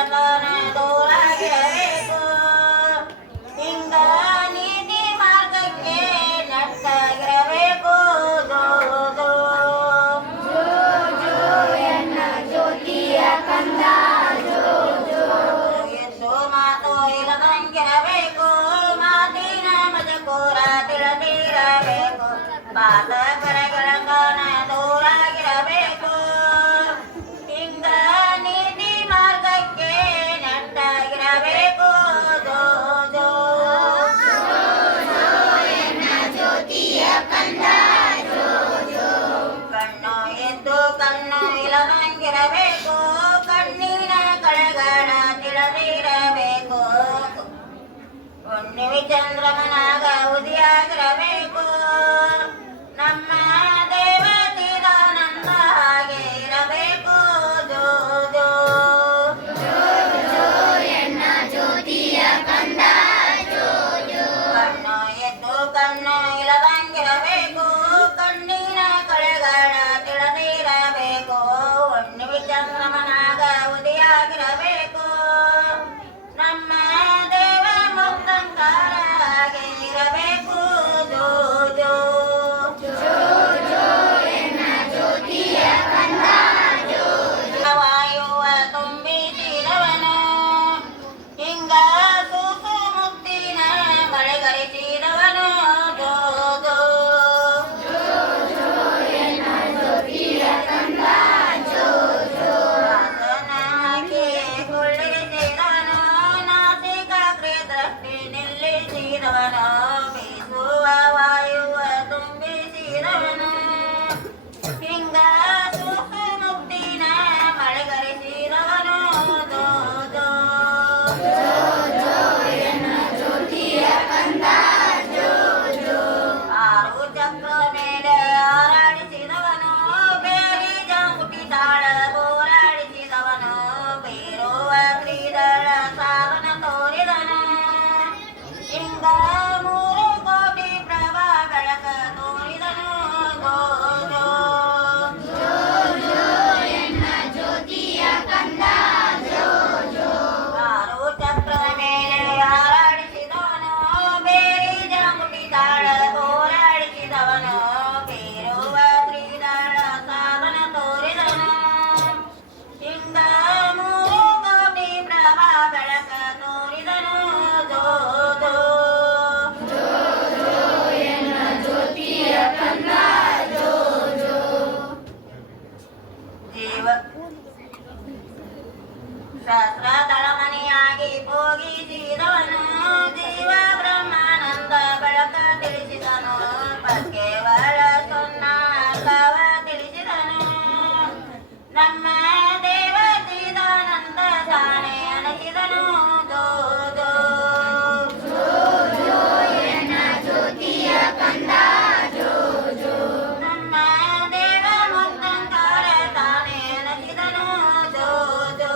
ಗೆಳತನ ದೂರಾಗಿರಬೇಕು ಹಿಂಗ ನೀತಿ ಮಾರ್ಗಕ್ಕೆ ನೆಟ್ಟಾಗಿರಬೇಕು ಜೋ ಜೋ ಎಂದು ಮಾತು ಇಲ್ಲದಂಗಿರಬೇಕು ಮಾತಿನ ಮಜಕೂರ ತಿಳಿದಿರಬೇಕು ಪಾತಕರ ಗೆಳತನ ದೂರಾಗಿರಬೇಕು ಹಿಂಗ ನೀತಿ ಮಾರ್ಗಕ್ಕೆ ನೆಟ್ಟಾಗಿರಬೇಕು ಜೋ ಜೋ ಕಣ್ಣು ಎದ್ದು ಕಣ್ಣು ಇಲ್ಲದಂಗಿರಬೇಕು ಕಣ್ಣಿನ ಕಳೆಗಳ ತಿಳಿದಿರಬೇಕು ಹುಣ್ಣಿಮೆ ಚಂದ್ರಮನಾಗ ಉದಿಯಾಗಿರಬೇಕು ನಮ್ಮ ದೇವತಿದಾನಂದ ಹಾಗೆ ಇರಬೇಕು ಜೋ ಜೋ ಕಣ್ಣು ಎದ್ದು ಕಣ್ಣು ಇಲ್ಲದಂಗಿರಬೇಕು ಕಣ್ಣಿನ ಕಳೆಗಳ ತಿಳಿದಿರಬೇಕು ಹುಣ್ಣಿಮೆ ಚಂದ್ರಮನಾಗ ಉದಿಯಾಗಿರಬೇಕು ನಮ್ಮ ದೇವ ಮುಕ್ತಂಕಾರ ಹಾಗೆ ಇರಬೇಕು ಜೋ ಜೋ ವಾಯುವ ತುಂಬಿಸಿದವನು ಹಿಂಗ ಸೂಸು ಮುಕ್ತಿನ ಮಳೆಗರಿಸಿದವನು ಜೋ ಜೋ ವಾಸನ ಹಾಕಿಯೇ ಕುಳ್ಳಿರಿಸಿದವನು ನಾಸಿಕಾಗ್ರೆ ದೃಷ್ಟಿ ನಿಲ್ಲಿಸಿದವನು ಬೀಸುವ ವಾಯುವ ತುಂಬಿಸಿದವನು ಹಿಂಗ ಸೂಸು ಮುಕ್ತಿನ ಮಳೆಗರಿಸಿದವನು ಜೋ ಜೋ ಆರು ಚಕ್ರ ಮೇಲೆ ಹಾರಾಡಿಸಿದವನು ಬೇರಿ ಜಾಂಗುಟಿ ತಾಳ ಹೋರಾಡಿಸಿದವನು ಬೇರುವ ಕ್ರೀಡಳ ಸಾಧನ ತೋರಿದನು ಹಿಂಗ 3 ಕೋಟಿ ಪ್ರಭಾ ಬೆಳಕ ತೋರಿದನು ಜೋ ಜೋ ಆರು ಚಕ್ರದ ಮೇಲೆ ಹಾರಾಡಿಸಿದವನು ಬೇರಿ ಜಾಂಗುಟಿ ತಾಳ ಹೋರಾಡಿಸಿದವನು ಬೇರುವ ಕ್ರೀಡಳ ಸಾಧನ ತೋರಿದನು ಹಿಂಗ 3 ಕೋಟಿ ಪ್ರಭಾ ಬೆಳಕ ತೋರಿದನು ಜೋ ಜೋ ಜೀವ ಶಾಸ್ತ್ರ ತಳಮಣಿಯಾಗಿ ಭೋಗಿಸಿದವನು ಜೀವ ಬ್ರಹ್ಮಾನಂದ ಬೆಳಕ ತಿಳಿಸಿದನು ಕೇವಲ ಸೊನ್ನ ಕವ ತಿಳಿಸಿದನು ನಮ್ಮ ದೇವತಿದಾನಂದ ತಾನೆ ಅಣಸಿದನು ಜೋ ಜೋ ನಮ್ಮ ದೇವ ಮುಕ್ತಂಕಾರ ತಾನೆ ಅಣಸಿದನು ಜೋ ಜೋ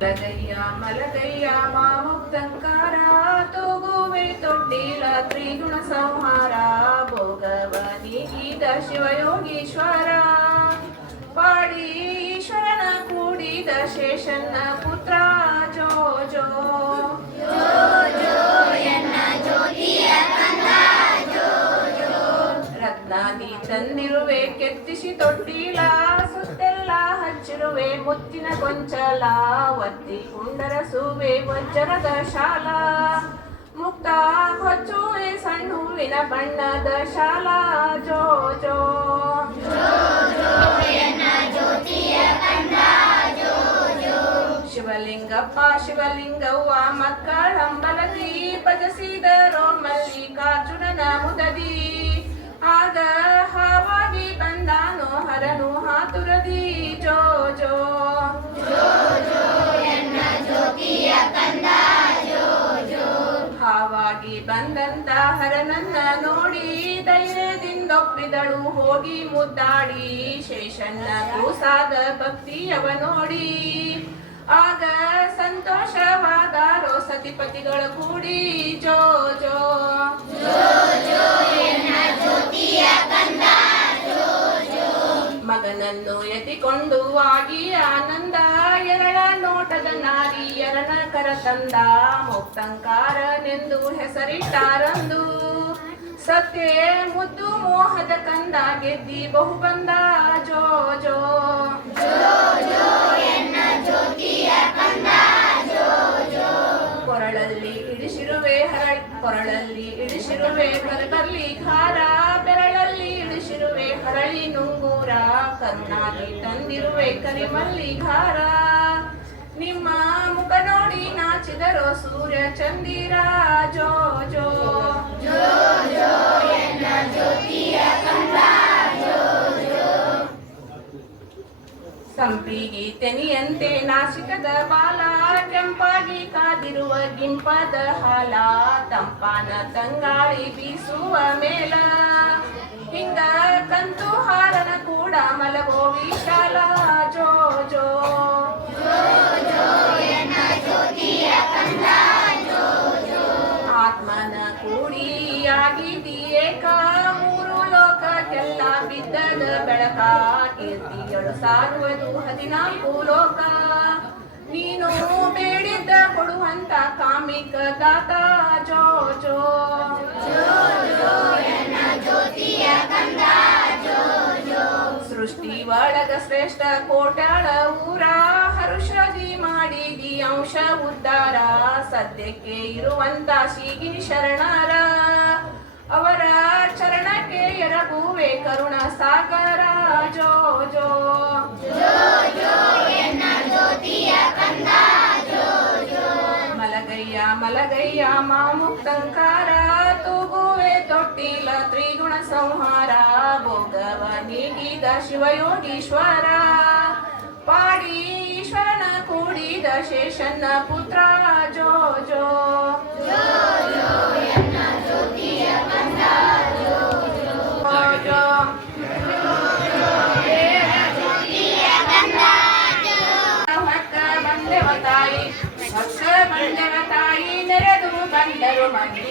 ಮಲಗಯ್ಯ ಮಲಗಯ್ಯ ಮಾಮುಕ್ತಂಕಾರ ತೂಗುವೆ ತೊಟ್ಟಿಲ ತ್ರಿಗುಣ ಸಂಹಾರ ಭೋಗವನಿಗಿದ ಶಿವಯೋಗೀಶ್ವರ ಪಾಡಿ ಈಶ್ವರನ ಕೂಡಿದ ಶೇಷನ್ನ ಪುತ್ರ ಜೋ ಜೋ ರತ್ನಾದಿ ತಂದಿರುವೆ ಕೆತ್ತಿಸಿ ತೊಟ್ಟಿಲ ಸುತ್ತೆಲ್ಲ ಹಚ್ಚಿರುವೆ ಮುತ್ತಿನ ಗೊಂಚಲ ಒತ್ತಿ ಕುಂಡರಸುವೆ ವಜ್ರದ ಶಾಲ ಮುಕ್ತ ಹೊಚ್ಚುವೆ ಸಣ್ಣ ಹೂವಿನ ಬಣ್ಣದ ಶಾಲ ಜೋ ಜೋ ಶಿವಲಿಂಗಪ್ಪ ಶಿವಲಿಂಗವ್ವ ಮಕ್ಕಳಂಬಲದಿ ಭಜಸಿದರೋ ಮಲ್ಲಿಕಾರ್ಜುನನ ಮುದದಿ ಆಗ ಹಾವಾಗಿ ಬಂದಾನೋ ಹರನು ಹಾತುರದಿ ಜೋ ಜೋ ಹಾವಾಗಿ ಬಂದಂತ ಹರನನ್ನ ನೋಡಿ ಧೈರ್ಯದಿಂದೊಪ್ಪಿದಳು ಹೋಗಿ ಮುದ್ದಾಡಿ ಶೇಷನ್ನ ಕೂಸಾದ ಭಕ್ತಿಯವ ನೋಡಿ ಆಗ ಸಂತೋಷವಾದಾರೋ ಸತಿಪತಿಗಳ ಕೂಡಿ ಜೋ ಜೋ ಅವನನ್ನು ಎತ್ತಿಕೊಂಡು ಆಗಿ ಆನಂದ ಎರಳ ನೋಟದ ನಾರಿ ಎರನ ಕರತಂದ ಮುಕ್ತಂಕಾರನೆಂದು ಹೆಸರಿಟ್ಟಾರಂದು ಸತ್ಯ ಮುದ್ದು ಮೋಹದ ಕಂದ ಗೆದ್ದಿ ಬಹುಬಂದ ಜೋ ಜೋ ಕೊರಳಲ್ಲಿ ಇಳಿಸಿರುವೆ ಕರಕಲ್ಲಿ ಖಾರ ಬೆರಳಲ್ಲಿ ಇಳಿಸಿರುವೆ ಹರಳಿ ನುಂಗೂರ ಕರುಣಾಗಿ ತಂದಿರುವೆ ಕರಿಮಲ್ಲಿ ಖಾರ ನಿಮ್ಮ ಮುಖ ನೋಡಿ ನಾಚಿದರೋ ಸೂರ್ಯ ಚಂದಿರ ಜೋ ಜೋ ಸಂಪಿಗಿ ತೆನಿಯಂತೆ ನಾಸಿಕದ ಬಾಲ ಕೆಂಪಾಗಿ ಕಾದಿರುವ ಗಿಂಪದ ಹಾಲ ತಂಪಾನ ತಂಗಾಳಿ ಬೀಸುವ ಮೇಲ ಹಿಂಗ ಕಂತು ಹಾರನ ಕೂಡ ಮಲಗೋ ವಿಶಾಲ ಜೋ ಜೋ ಆತ್ಮನ ಕೂಡಿಯಾಗಿದಿ ಏಕ ಮೂರು ಲೋಕಕ್ಕೆಲ್ಲ ಬಿದ್ದದ ಬೆಳಕ ಕೀರ್ತಿಗಳು ಸಾರುವುದು 14 ಲೋಕ ನೀನು ಬೇಡಿದ್ದ ಕೊಡುವಂತ ಕಾಮಿಕ ದಾತ ಜೋ ಜೋ ಸೃಷ್ಟಿ ಒಳಗ ಶ್ರೇಷ್ಠ ಕೋಟ್ಯಾಳ ಊರ ಹರುಷದಿ ಮಾಡಿದಿ ಅಂಶ ಉದ್ಧಾರ ಸದ್ಯಕ್ಕೆ ಇರುವಂತ ಶೀಗಿನಿ ಶರಣರ ಅವರ ಚರಣಕ್ಕೆ ಎರಗುವೆ ಕರುಣ ಸಾಗರ ಜೋ ಜೋ ಮಲಗಯ್ಯ ಮಾಮುಕ್ತಂಕಾರ ತೂಗುವೆ ತೊಟ್ಟಿಲ ತ್ರಿಗುಣ ಸಂಹಾರ ಭೋಗವ ನೀಡಿದ ಶಿವಯೋಗೀಶ್ವರ ಪಾಡಿ ಈಶ್ವರನ ಕೂಡಿದ ಶೇಷನ್ನ ಪುತ್ರ ಜೋ ಜೋ ಬಂದೆವ ತಾಯಿ ನೆರೆದು ಬಂದರು ಮಂದಿ